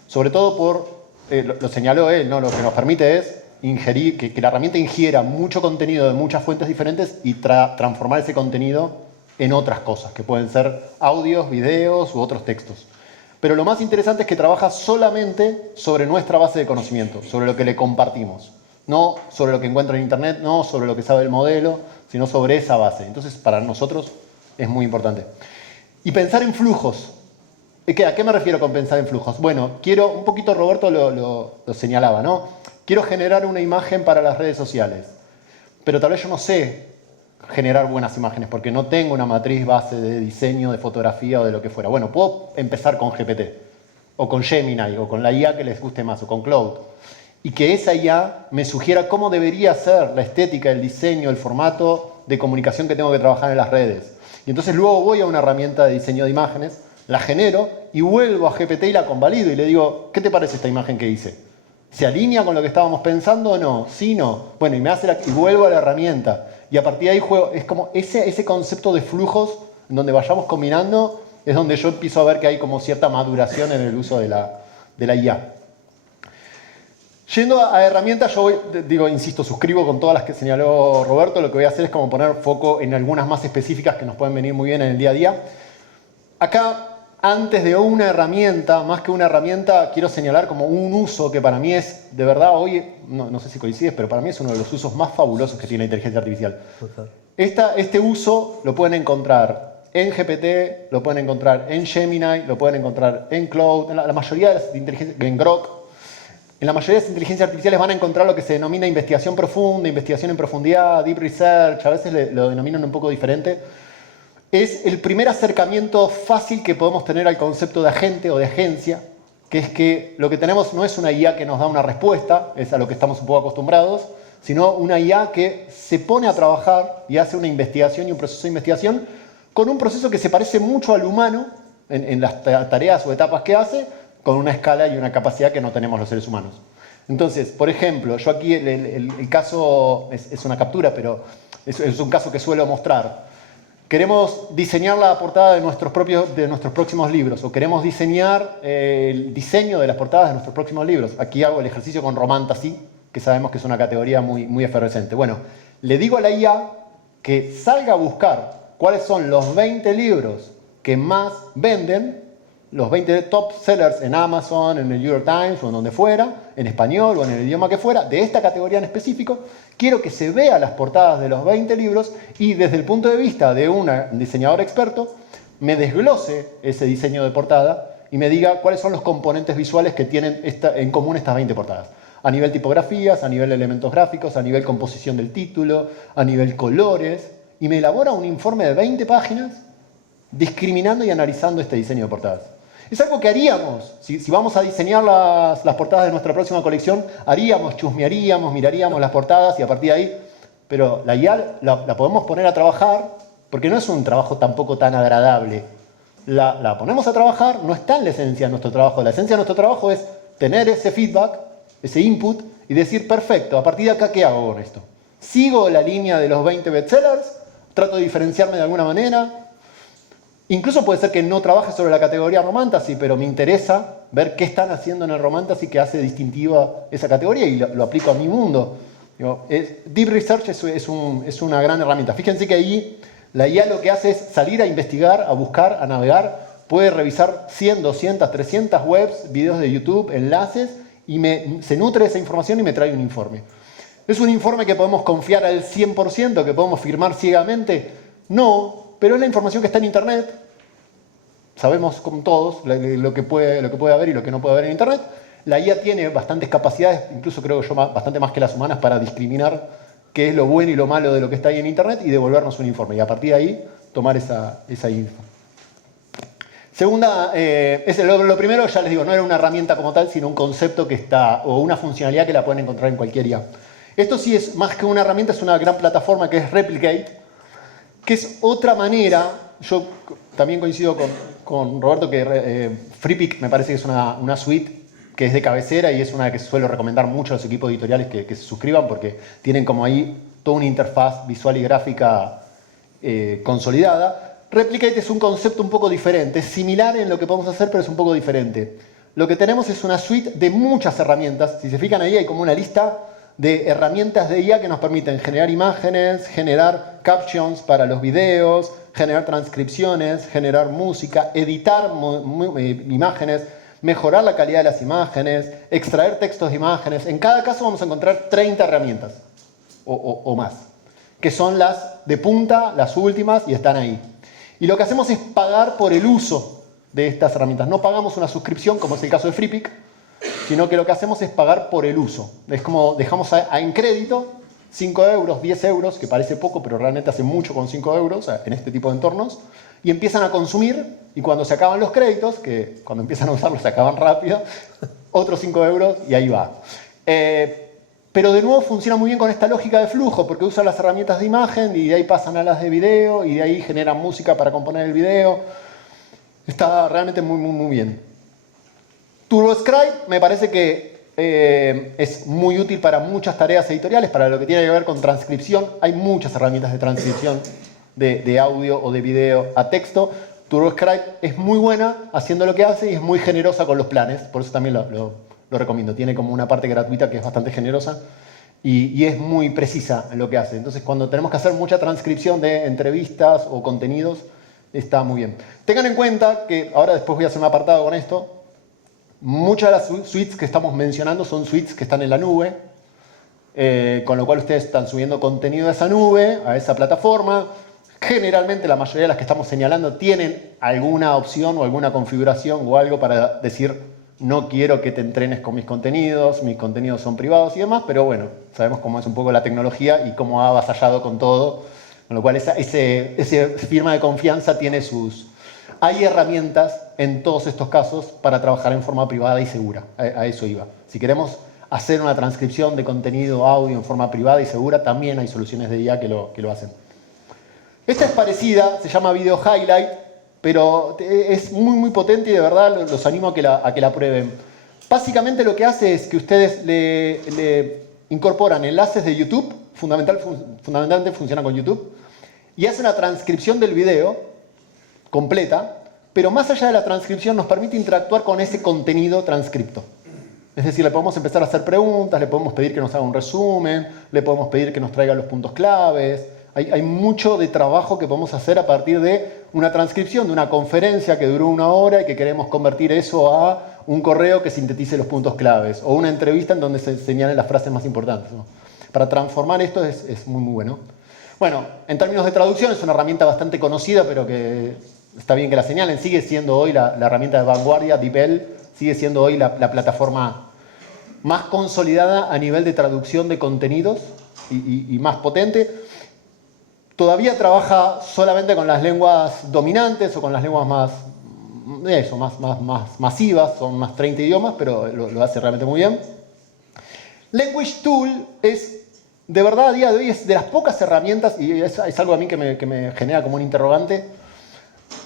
sobre todo lo señaló él, ¿no? Lo que nos permite es ingerir, que la herramienta ingiera mucho contenido de muchas fuentes diferentes y transformar ese contenido en otras cosas, que pueden ser audios, videos u otros textos. Pero lo más interesante es que trabaja solamente sobre nuestra base de conocimiento, sobre lo que le compartimos. No sobre lo que encuentra en Internet, no sobre lo que sabe el modelo, sino sobre esa base. Entonces, para nosotros es muy importante. Y pensar en flujos. ¿A qué me refiero con pensar en flujos? Bueno, un poquito Roberto lo señalaba, ¿no? Quiero generar una imagen para las redes sociales, pero tal vez yo no sé generar buenas imágenes, porque no tengo una matriz base de diseño, de fotografía o de lo que fuera. Bueno, puedo empezar con GPT, o con Gemini, o con la IA que les guste más, o con Claude. Y que esa IA me sugiera cómo debería ser la estética, el diseño, el formato de comunicación que tengo que trabajar en las redes. Y entonces luego voy a una herramienta de diseño de imágenes, la genero y vuelvo a GPT y la convalido y le digo, ¿qué te parece esta imagen que hice? ¿Se alinea con lo que estábamos pensando o no? Sí, no. Bueno, y vuelvo a la herramienta. Y a partir de ahí juego, es como ese concepto de flujos en donde vayamos combinando, es donde yo empiezo a ver que hay como cierta maduración en el uso de la IA. Yendo a herramientas, yo insisto, suscribo con todas las que señaló Roberto. Lo que voy a hacer es como poner foco en algunas más específicas que nos pueden venir muy bien en el día a día. Acá, antes de una herramienta, más que una herramienta, quiero señalar como un uso que para mí es, de verdad, hoy, no sé si coincides, pero para mí es uno de los usos más fabulosos que tiene la inteligencia artificial. Total. Este uso lo pueden encontrar en GPT, lo pueden encontrar en Gemini, lo pueden encontrar en Claude, en la mayoría de las inteligencias, en Grok. En la mayoría de las inteligencias artificiales van a encontrar lo que se denomina investigación profunda, investigación en profundidad, deep research, a veces lo denominan un poco diferente. Es el primer acercamiento fácil que podemos tener al concepto de agente o de agencia, que es que lo que tenemos no es una IA que nos da una respuesta, es a lo que estamos un poco acostumbrados, sino una IA que se pone a trabajar y hace una investigación y un proceso de investigación con un proceso que se parece mucho al humano en las tareas o etapas que hace, con una escala y una capacidad que no tenemos los seres humanos. Entonces, por ejemplo, yo aquí el caso es una captura, pero es un caso que suelo mostrar. Queremos diseñar la portada de nuestros próximos libros, o queremos diseñar el diseño de las portadas de nuestros próximos libros. Aquí hago el ejercicio con Romantasy, que sabemos que es una categoría muy, muy efervescente. Bueno, le digo a la IA que salga a buscar cuáles son los 20 libros que más venden, los 20 top sellers en Amazon, en el New York Times o en donde fuera, en español o en el idioma que fuera, de esta categoría en específico. Quiero que se vea las portadas de los 20 libros y desde el punto de vista de un diseñador experto, me desglose ese diseño de portada y me diga cuáles son los componentes visuales que tienen en común estas 20 portadas. A nivel tipografías, a nivel elementos gráficos, a nivel composición del título, a nivel colores. Y me elabora un informe de 20 páginas discriminando y analizando este diseño de portadas. Es algo que haríamos, si vamos a diseñar las portadas de nuestra próxima colección, chusmearíamos, miraríamos las portadas y a partir de ahí, pero la IA la podemos poner a trabajar, porque no es un trabajo tampoco tan agradable. La ponemos a trabajar, no está en la esencia de nuestro trabajo. La esencia de nuestro trabajo es tener ese feedback, ese input, y decir, perfecto, a partir de acá, ¿qué hago con esto? ¿Sigo la línea de los 20 bestsellers? ¿Trato de diferenciarme de alguna manera? Incluso puede ser que no trabaje sobre la categoría Romantasy, pero me interesa ver qué están haciendo en el Romantasy que hace distintiva esa categoría y lo aplico a mi mundo. Deep Research es una gran herramienta. Fíjense que ahí la IA lo que hace es salir a investigar, a buscar, a navegar. Puede revisar 100, 200, 300 webs, videos de YouTube, enlaces, y se nutre de esa información y me trae un informe. ¿Es un informe que podemos confiar al 100%, que podemos firmar ciegamente? No, pero es la información que está en Internet. Sabemos con todos lo que puede haber y lo que no puede haber en Internet. La IA tiene bastantes capacidades, incluso creo yo bastante más que las humanas, para discriminar qué es lo bueno y lo malo de lo que está ahí en Internet y devolvernos un informe. Y a partir de ahí, tomar esa info. Segunda, lo primero, ya les digo, no era una herramienta como tal, sino un concepto que está, o una funcionalidad que la pueden encontrar en cualquier IA. Esto sí es más que una herramienta, es una gran plataforma que es Replicate, que es otra manera. Yo también coincido con Roberto que Freepik me parece que es una suite que es de cabecera y es una que suelo recomendar mucho a los equipos editoriales que se suscriban porque tienen como ahí toda una interfaz visual y gráfica consolidada. Replicate es un concepto un poco diferente, es similar en lo que podemos hacer, pero es un poco diferente. Lo que tenemos es una suite de muchas herramientas. Si se fijan ahí hay como una lista de herramientas de IA que nos permiten generar imágenes, generar captions para los videos, generar transcripciones, generar música, editar imágenes, mejorar la calidad de las imágenes, extraer textos de imágenes. En cada caso vamos a encontrar 30 herramientas o más, que son las de punta, las últimas, y están ahí. Y lo que hacemos es pagar por el uso de estas herramientas. No pagamos una suscripción, como es el caso de Freepik, sino que lo que hacemos es pagar por el uso. Es como dejamos en crédito 5 euros, 10 euros, que parece poco, pero realmente hace mucho con 5 euros en este tipo de entornos, y empiezan a consumir, y cuando se acaban los créditos, que cuando empiezan a usarlos se acaban rápido, otros 5 euros y ahí va. Pero de nuevo funciona muy bien con esta lógica de flujo, porque usa las herramientas de imagen y de ahí pasan a las de video y de ahí generan música para componer el video. Está realmente muy bien. TurboScribe me parece que es muy útil para muchas tareas editoriales, para lo que tiene que ver con transcripción. Hay muchas herramientas de transcripción de audio o de video a texto. TurboScribe es muy buena haciendo lo que hace y es muy generosa con los planes, por eso también lo recomiendo. Tiene como una parte gratuita que es bastante generosa y es muy precisa en lo que hace. Entonces, cuando tenemos que hacer mucha transcripción de entrevistas o contenidos, está muy bien. Tengan en cuenta que, ahora después voy a hacer un apartado con esto, muchas de las suites que estamos mencionando son suites que están en la nube, con lo cual ustedes están subiendo contenido a esa nube, a esa plataforma. Generalmente la mayoría de las que estamos señalando tienen alguna opción o alguna configuración o algo para decir no quiero que te entrenes con mis contenidos son privados y demás, pero bueno, sabemos cómo es un poco la tecnología y cómo ha avasallado con todo, con lo cual ese firma de confianza tiene sus... Hay herramientas en todos estos casos para trabajar en forma privada y segura, a eso iba. Si queremos hacer una transcripción de contenido audio en forma privada y segura, también hay soluciones de IA que lo hacen. Esta es parecida, se llama Video Highlight, pero es muy potente y de verdad los animo a que la prueben. Básicamente lo que hace es que ustedes le incorporan enlaces de YouTube, fundamentalmente funciona con YouTube, y hace una transcripción del video completa, pero más allá de la transcripción nos permite interactuar con ese contenido transcripto. Es decir, le podemos empezar a hacer preguntas, le podemos pedir que nos haga un resumen, le podemos pedir que nos traiga los puntos claves. Hay mucho de trabajo que podemos hacer a partir de una transcripción de una conferencia que duró 1 hora y que queremos convertir eso a un correo que sintetice los puntos claves o una entrevista en donde se señalen las frases más importantes, ¿no? Para transformar esto es muy bueno. Bueno, en términos de traducción es una herramienta bastante conocida, pero que está bien que la señalen. Sigue siendo hoy la herramienta de vanguardia, DeepL, sigue siendo hoy la plataforma más consolidada a nivel de traducción de contenidos y más potente. Todavía trabaja solamente con las lenguas dominantes o con las lenguas más masivas, son más 30 idiomas, pero lo hace realmente muy bien. Language Tool es, de verdad, a día de hoy es de las pocas herramientas, y es algo a mí que me genera como un interrogante,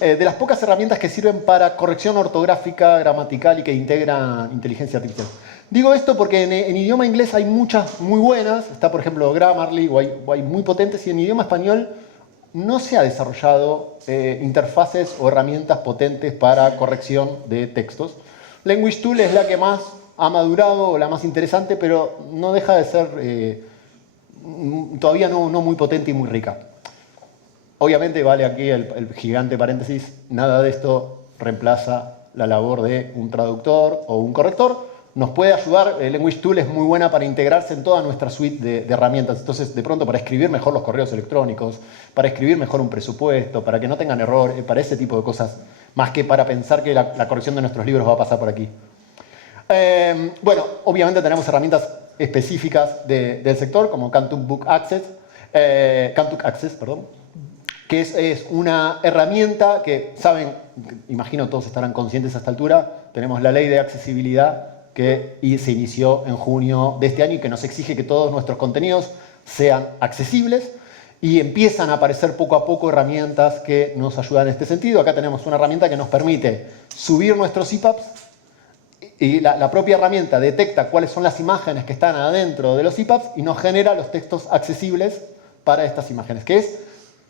de las pocas herramientas que sirven para corrección ortográfica, gramatical y que integran inteligencia artificial. Digo esto porque en idioma inglés hay muchas muy buenas, está por ejemplo Grammarly, o hay muy potentes, y en idioma español no se ha desarrollado interfaces o herramientas potentes para corrección de textos. Language Tool es la que más ha madurado o la más interesante, pero no deja de ser todavía no muy potente y muy rica. Obviamente vale aquí el gigante paréntesis, nada de esto reemplaza la labor de un traductor o un corrector. Nos puede ayudar, el Language Tool es muy buena para integrarse en toda nuestra suite de herramientas. Entonces, de pronto, para escribir mejor los correos electrónicos, para escribir mejor un presupuesto, para que no tengan error, para ese tipo de cosas, más que para pensar que la corrección de nuestros libros va a pasar por aquí. Bueno, obviamente tenemos herramientas específicas del sector, como Cantuk Access, que es una herramienta que, saben, imagino todos estarán conscientes a esta altura, tenemos la ley de accesibilidad que se inició en junio de este año y que nos exige que todos nuestros contenidos sean accesibles, y empiezan a aparecer poco a poco herramientas que nos ayudan en este sentido. Acá tenemos una herramienta que nos permite subir nuestros EPUBs y la propia herramienta detecta cuáles son las imágenes que están adentro de los EPUBs y nos genera los textos accesibles para estas imágenes, que es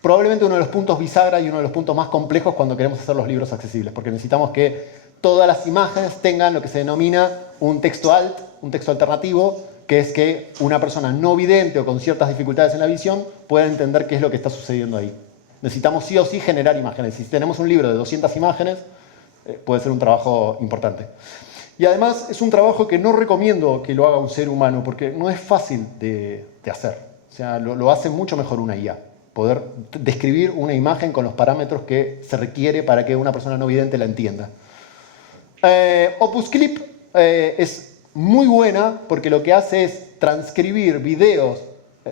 probablemente uno de los puntos bisagra y uno de los puntos más complejos cuando queremos hacer los libros accesibles, porque necesitamos que todas las imágenes tengan lo que se denomina un texto alt, un texto alternativo, que es que una persona no vidente o con ciertas dificultades en la visión pueda entender qué es lo que está sucediendo ahí. Necesitamos sí o sí generar imágenes. Si tenemos un libro de 200 imágenes, puede ser un trabajo importante. Y además es un trabajo que no recomiendo que lo haga un ser humano, porque no es fácil de hacer. O sea, lo hace mucho mejor una IA. Poder describir una imagen con los parámetros que se requiere para que una persona no vidente la entienda. Opus Clip es muy buena porque lo que hace es transcribir videos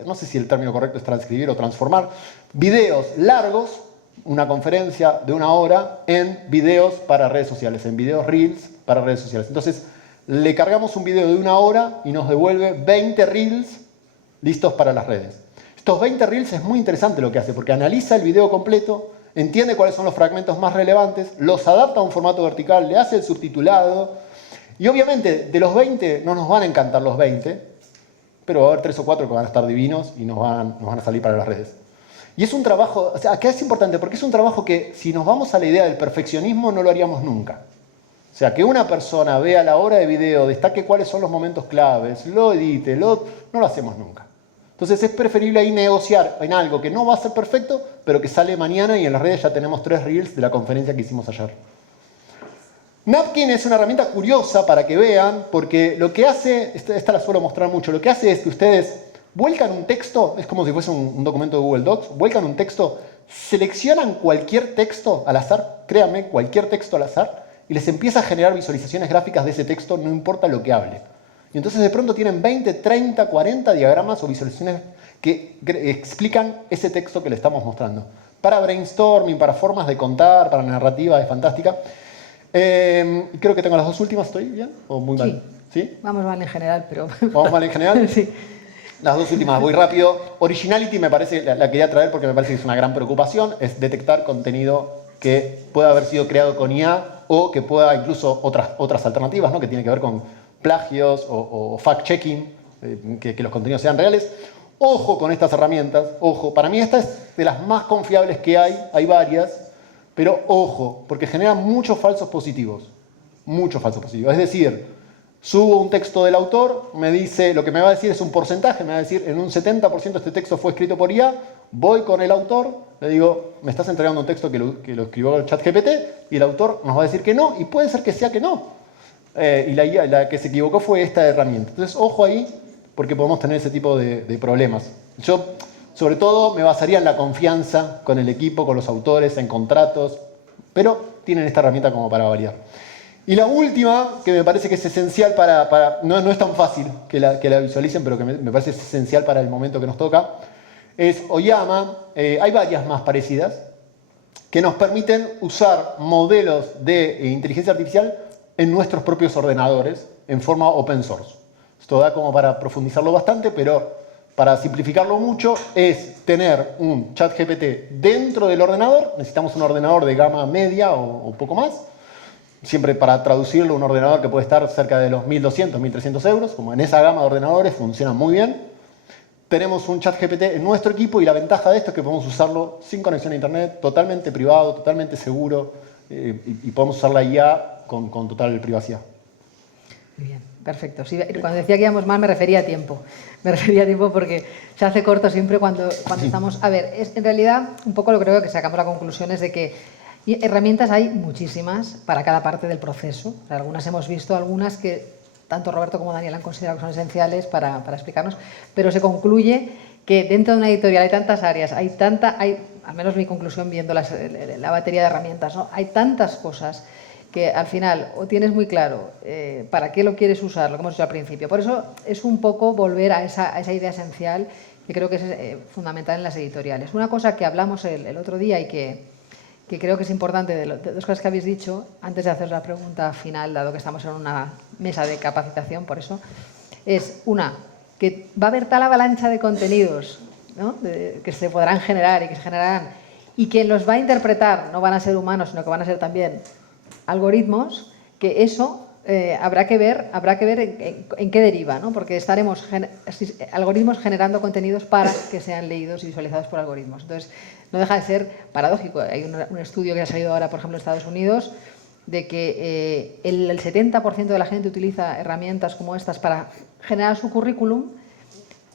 no sé si el término correcto es transcribir o transformar, videos largos, una conferencia de 1 hora, en videos para redes sociales, en videos reels para redes sociales. Entonces, le cargamos un video de 1 hora y nos devuelve 20 reels listos para las redes. Estos 20 reels es muy interesante lo que hace, porque analiza el video completo, entiende cuáles son los fragmentos más relevantes, los adapta a un formato vertical, le hace el subtitulado, y obviamente de los 20 no nos van a encantar los 20, pero va a haber 3 o 4 que van a estar divinos y nos van a salir para las redes. Y es un trabajo, o sea, acá es importante porque es un trabajo que si nos vamos a la idea del perfeccionismo no lo haríamos nunca. O sea, que una persona vea la hora de video, destaque cuáles son los momentos claves, lo edite, no lo hacemos nunca. Entonces es preferible ahí negociar en algo que no va a ser perfecto, pero que sale mañana y en las redes ya tenemos 3 reels de la conferencia que hicimos ayer. Napkin es una herramienta curiosa para que vean, porque lo que hace, esta la suelo mostrar mucho, lo que hace es que ustedes vuelcan un texto, es como si fuese un documento de Google Docs, vuelcan un texto, seleccionan cualquier texto al azar, créanme, cualquier texto al azar, y les empieza a generar visualizaciones gráficas de ese texto, no importa lo que hable. Y entonces de pronto tienen 20, 30, 40 diagramas o visualizaciones que explican ese texto que le estamos mostrando. Para brainstorming, para formas de contar, para narrativa, es fantástica. Creo que tengo las 2 últimas, ¿estoy bien? ¿O muy mal? ¿Sí? Vamos mal en general, pero... ¿Vamos mal en general? Sí. Las 2 últimas, voy rápido. Originality me parece, la quería traer porque me parece que es una gran preocupación, es detectar contenido que pueda haber sido creado con IA o que pueda incluso otras alternativas, ¿no? Que tiene que ver con plagios o fact-checking, que los contenidos sean reales. Ojo con estas herramientas, ojo. Para mí esta es de las más confiables que hay varias, pero ojo, porque generan muchos falsos positivos. Muchos falsos positivos. Es decir, subo un texto del autor, me dice, lo que me va a decir es un porcentaje, me va a decir en un 70% este texto fue escrito por IA, voy con el autor, le digo, me estás entregando un texto que lo escribió el ChatGPT y el autor nos va a decir que no, y puede ser que sea que no. Y la IA, la que se equivocó fue esta herramienta. Entonces, ojo ahí, porque podemos tener ese tipo de problemas. Yo, sobre todo, me basaría en la confianza con el equipo, con los autores, en contratos, pero tienen esta herramienta como para variar. Y la última, que me parece que es esencial no es tan fácil que la visualicen, pero que me parece esencial para el momento que nos toca, es Oyama. Hay varias más parecidas que nos permiten usar modelos de inteligencia artificial en nuestros propios ordenadores en forma open source. Esto da como para profundizarlo bastante, pero para simplificarlo mucho es tener un ChatGPT dentro del ordenador. Necesitamos un ordenador de gama media o poco más. Siempre para traducirlo, un ordenador que puede estar cerca de los 1.200, 1.300 euros. Como en esa gama de ordenadores funciona muy bien. Tenemos un ChatGPT en nuestro equipo y la ventaja de esto es que podemos usarlo sin conexión a internet, totalmente privado, totalmente seguro, y podemos usar la IA con total privacidad. Muy bien, perfecto. Sí, cuando decía que íbamos mal me refería a tiempo. Me refería a tiempo porque se hace corto siempre cuando estamos... A ver, en realidad un poco lo creo que sacamos la conclusión es de que herramientas hay muchísimas para cada parte del proceso. O sea, algunas hemos visto, algunas que tanto Roberto como Daniel han considerado que son esenciales para explicarnos, pero se concluye que dentro de una editorial hay tantas áreas, hay al menos mi conclusión viendo la batería de herramientas, ¿no? Hay tantas cosas que al final o tienes muy claro para qué lo quieres usar, lo que hemos dicho al principio. Por eso es un poco volver a esa idea esencial que creo que es fundamental en las editoriales. Una cosa que hablamos el otro día y que creo que es importante de 2 cosas que habéis dicho, antes de hacer la pregunta final, dado que estamos en una mesa de capacitación, por eso, es una, que va a haber tal avalancha de contenidos, ¿no? Que se podrán generar y que se generarán, y quien los va a interpretar no van a ser humanos, sino que van a ser también algoritmos, que eso habrá que ver en qué deriva, ¿no? Porque estaremos algoritmos generando contenidos para que sean leídos y visualizados por algoritmos. Entonces, no deja de ser paradójico. Hay un estudio que ha salido ahora, por ejemplo, en Estados Unidos, de que el 70% de la gente utiliza herramientas como estas para generar su currículum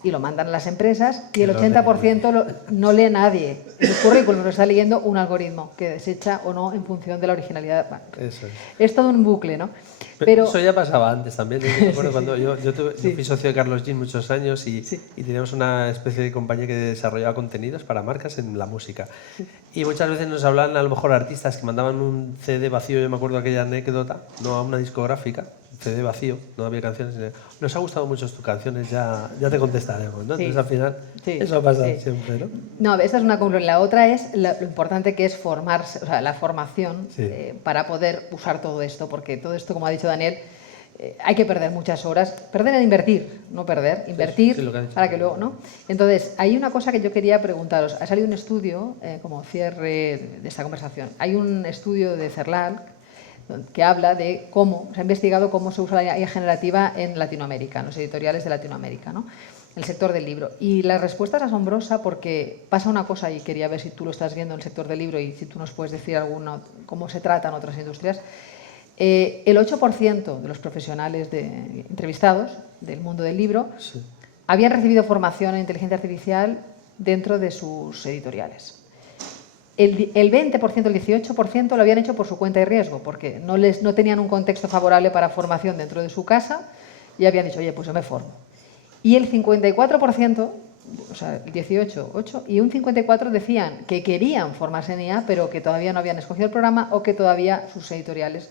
y lo mandan a las empresas, y el 80% no lee nadie. El currículum lo está leyendo un algoritmo que desecha o no en función de la originalidad. Bueno, Eso es. Es todo un bucle, ¿no? Pero eso ya pasaba antes también. Yo me acuerdo cuando yo fui socio de Carlos Jean muchos años y teníamos una especie de compañía que desarrollaba contenidos para marcas en la música. Y muchas veces nos hablaban a lo mejor artistas que mandaban un CD vacío, yo me acuerdo de aquella anécdota, no a una discográfica, CD vacío, no había canciones. Nos ha gustado mucho tus canciones, ya te contestaremos, ¿no? Sí. Entonces al final Sí, eso pasa sí. siempre, ¿no? No, esta es una conclusión. La otra es lo importante que es formarse, o sea, la formación Sí. para poder usar todo esto, porque todo esto, como ha dicho Daniel, hay que perder muchas horas. Perder en invertir, no perder, invertir sí, lo que ha dicho. para que luego, ¿no? Entonces, hay una cosa que yo quería preguntaros. Ha salido un estudio, como cierre de esta conversación, hay un estudio de CERLAL que habla de cómo, se ha investigado cómo se usa la IA generativa en Latinoamérica, en los editoriales de Latinoamérica, ¿no? El sector del libro. Y la respuesta es asombrosa porque pasa una cosa, y quería ver si tú lo estás viendo en el sector del libro y si tú nos puedes decir cómo se tratan otras industrias. El 8% de los profesionales entrevistados del mundo del libro Sí. habían recibido formación en inteligencia artificial dentro de sus editoriales. El 20%, el 18% lo habían hecho por su cuenta y riesgo, porque no tenían un contexto favorable para formación dentro de su casa y habían dicho, oye, pues yo me formo. Y el 54%, o sea, el 18, 8, y un 54% decían que querían formarse en IA, pero que todavía no habían escogido el programa o que todavía sus editoriales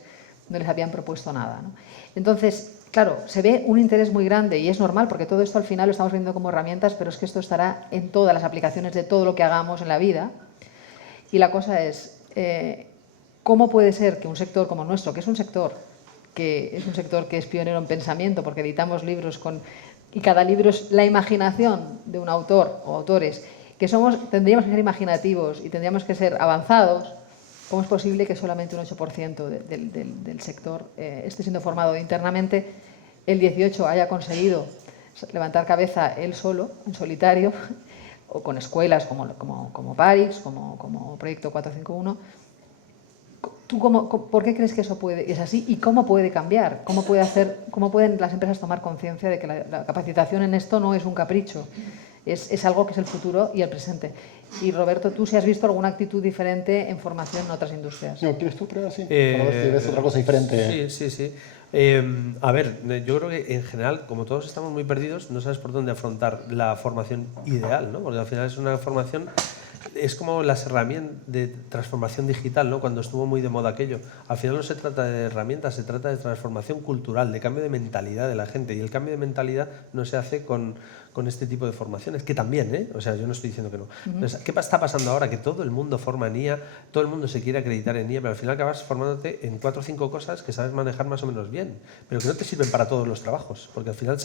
no les habían propuesto nada, ¿no? Entonces, claro, se ve un interés muy grande y es normal porque todo esto al final lo estamos viendo como herramientas, pero es que esto estará en todas las aplicaciones de todo lo que hagamos en la vida. Y la cosa es, ¿cómo puede ser que un sector como el nuestro, que es un sector que es pionero en pensamiento, porque editamos libros y cada libro es la imaginación de un autor o autores, tendríamos que ser imaginativos y tendríamos que ser avanzados? ¿Cómo es posible que solamente un 8% del sector esté siendo formado internamente, el 18% haya conseguido levantar cabeza él solo, en solitario, o con escuelas como Parix, como Proyecto 451? ¿Por qué crees que eso es así y cómo puede cambiar? ¿Cómo pueden las empresas tomar conciencia de que la capacitación en esto no es un capricho? Es algo que es el futuro y el presente. Y Roberto, ¿tú si has visto alguna actitud diferente en formación en otras industrias? No, ¿quieres tú probar así? Para ver si ves otra cosa diferente. Sí. A ver, yo creo que en general, como todos estamos muy perdidos, no sabes por dónde afrontar la formación ideal, ¿no? Porque al final es una formación, es como las herramientas de transformación digital, ¿no? Cuando estuvo muy de moda aquello. Al final no se trata de herramientas, se trata de transformación cultural, de cambio de mentalidad de la gente. Y el cambio de mentalidad no se hace con este tipo de formaciones, que también, ¿eh? O sea, yo no estoy diciendo que no. Entonces, ¿qué está pasando ahora? Que todo el mundo forma en IA, todo el mundo se quiere acreditar en IA, pero al final acabas formándote en 4 o 5 cosas que sabes manejar más o menos bien, pero que no te sirven para todos los trabajos, porque al final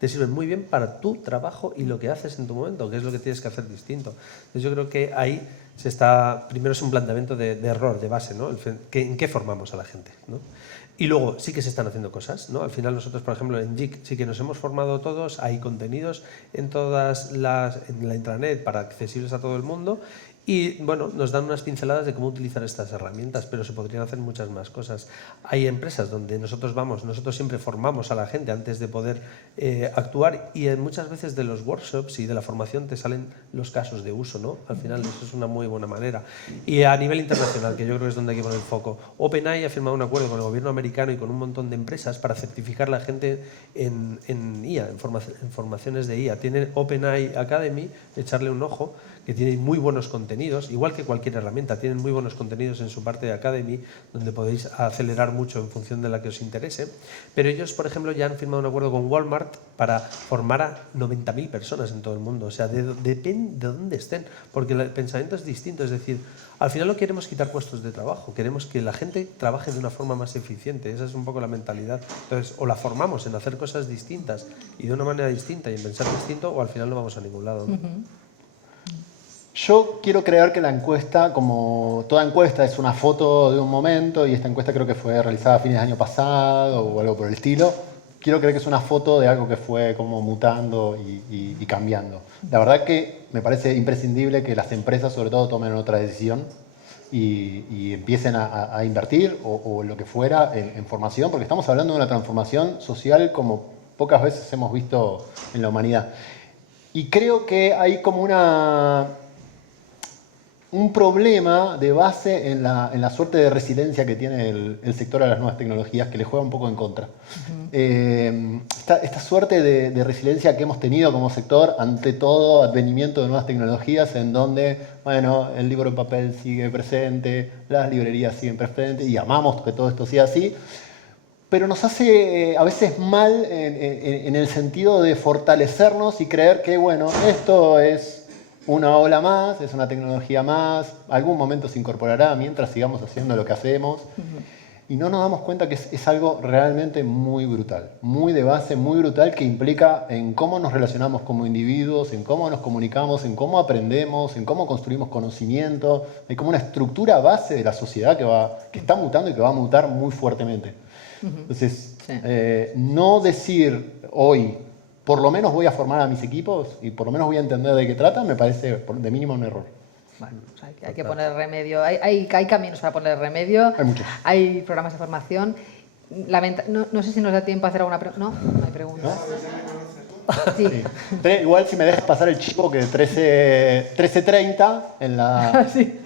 te sirven muy bien para tu trabajo y lo que haces en tu momento, que es lo que tienes que hacer distinto. Entonces, yo creo que ahí primero es un planteamiento de error, de base, ¿no? ¿En qué formamos a la gente, ¿no? Y luego sí que se están haciendo cosas, ¿no? Al final nosotros, por ejemplo, en JIC sí que nos hemos formado todos, hay contenidos en en la intranet para accesibles a todo el mundo y, bueno, nos dan unas pinceladas de cómo utilizar estas herramientas, pero se podrían hacer muchas más cosas. Hay empresas donde nosotros siempre formamos a la gente antes de poder actuar y muchas veces de los workshops y de la formación te salen los casos de uso, ¿no? Al final eso es una muy buena manera. Y a nivel internacional, que yo creo que es donde hay que poner el foco, OpenAI ha firmado un acuerdo con el gobierno americano y con un montón de empresas para certificar a la gente en IA, en formaciones de IA. Tiene OpenAI Academy, echarle un ojo, que tiene muy buenos contenidos, igual que cualquier herramienta, tienen muy buenos contenidos en su parte de Academy, donde podéis acelerar mucho en función de la que os interese. Pero ellos, por ejemplo, ya han firmado un acuerdo con Walmart para formar a 90.000 personas en todo el mundo. O sea, depende de dónde estén, porque el pensamiento es distinto. Es decir, al final no queremos quitar puestos de trabajo, queremos que la gente trabaje de una forma más eficiente. Esa es un poco la mentalidad. Entonces, o la formamos en hacer cosas distintas y de una manera distinta y en pensar distinto, o al final no vamos a ningún lado, ¿no? Yo quiero creer que la encuesta, como toda encuesta, es una foto de un momento, y esta encuesta creo que fue realizada a fines del año pasado o algo por el estilo. Quiero creer que es una foto de algo que fue como mutando y cambiando. La verdad que me parece imprescindible que las empresas sobre todo tomen otra decisión y empiecen a invertir o lo que fuera en formación, porque estamos hablando de una transformación social como pocas veces hemos visto en la humanidad. Y creo que hay como un problema de base en la suerte de resiliencia que tiene el sector a las nuevas tecnologías, que le juega un poco en contra. Esta suerte de resiliencia que hemos tenido como sector ante todo advenimiento de nuevas tecnologías, en donde, bueno, el libro en papel sigue presente, las librerías siguen presentes, y amamos que todo esto sea así, pero nos hace a veces mal en el sentido de fortalecernos y creer que, bueno, esto es una ola más, es una tecnología más, algún momento se incorporará mientras sigamos haciendo lo que hacemos. Y no nos damos cuenta que es algo realmente muy brutal, muy de base, muy brutal, que implica en cómo nos relacionamos como individuos, en cómo nos comunicamos, en cómo aprendemos, en cómo construimos conocimiento. Hay como una estructura base de la sociedad que está mutando y que va a mutar muy fuertemente. Entonces, Sí. no decir hoy, por lo menos voy a formar a mis equipos y por lo menos voy a entender de qué trata, me parece de mínimo un error. Bueno, pues hay que poner remedio. Hay caminos para poner remedio. Hay muchos. Hay programas de formación. No sé si nos da tiempo a hacer alguna pregunta. No hay preguntas. Sí. Sí. Igual si me dejas pasar el chivo que 13:30 en la Sí.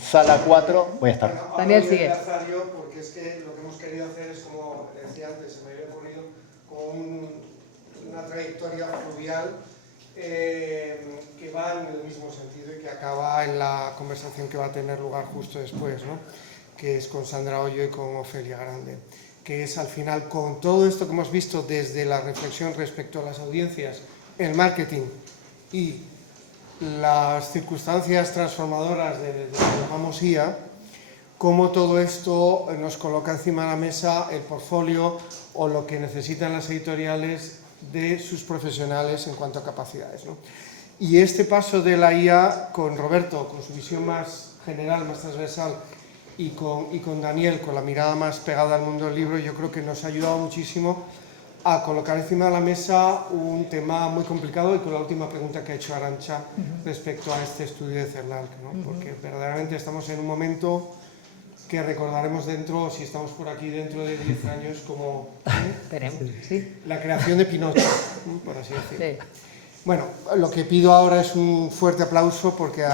sala 4 voy a estar. Daniel, Ahora voy a sigue. enlazar yo, porque es que lo que hemos querido hacer es, como decía antes, se me había ocurrido, con una trayectoria fluvial que va en el mismo sentido y que acaba en la conversación que va a tener lugar justo después, ¿no? Que es con Sandra Hoyo y con Ofelia Grande, que es al final, con todo esto que hemos visto desde la reflexión respecto a las audiencias, el marketing y las circunstancias transformadoras de lo que llamamos IA, cómo todo esto nos coloca encima de la mesa el portfolio o lo que necesitan las editoriales de sus profesionales en cuanto a capacidades, ¿no? Y este paso de la IA con Roberto, con su visión más general, más transversal, y con Daniel, con la mirada más pegada al mundo del libro, yo creo que nos ha ayudado muchísimo a colocar encima de la mesa un tema muy complicado, y con la última pregunta que ha hecho Arantxa respecto a este estudio de CERNAC, ¿no? Porque verdaderamente estamos en un momento que recordaremos dentro, si estamos por aquí dentro de 10 años, como Esperemos, sí. la creación de Pinocho, ¿no? Por así decirlo. Sí. Bueno, lo que pido ahora es un fuerte aplauso porque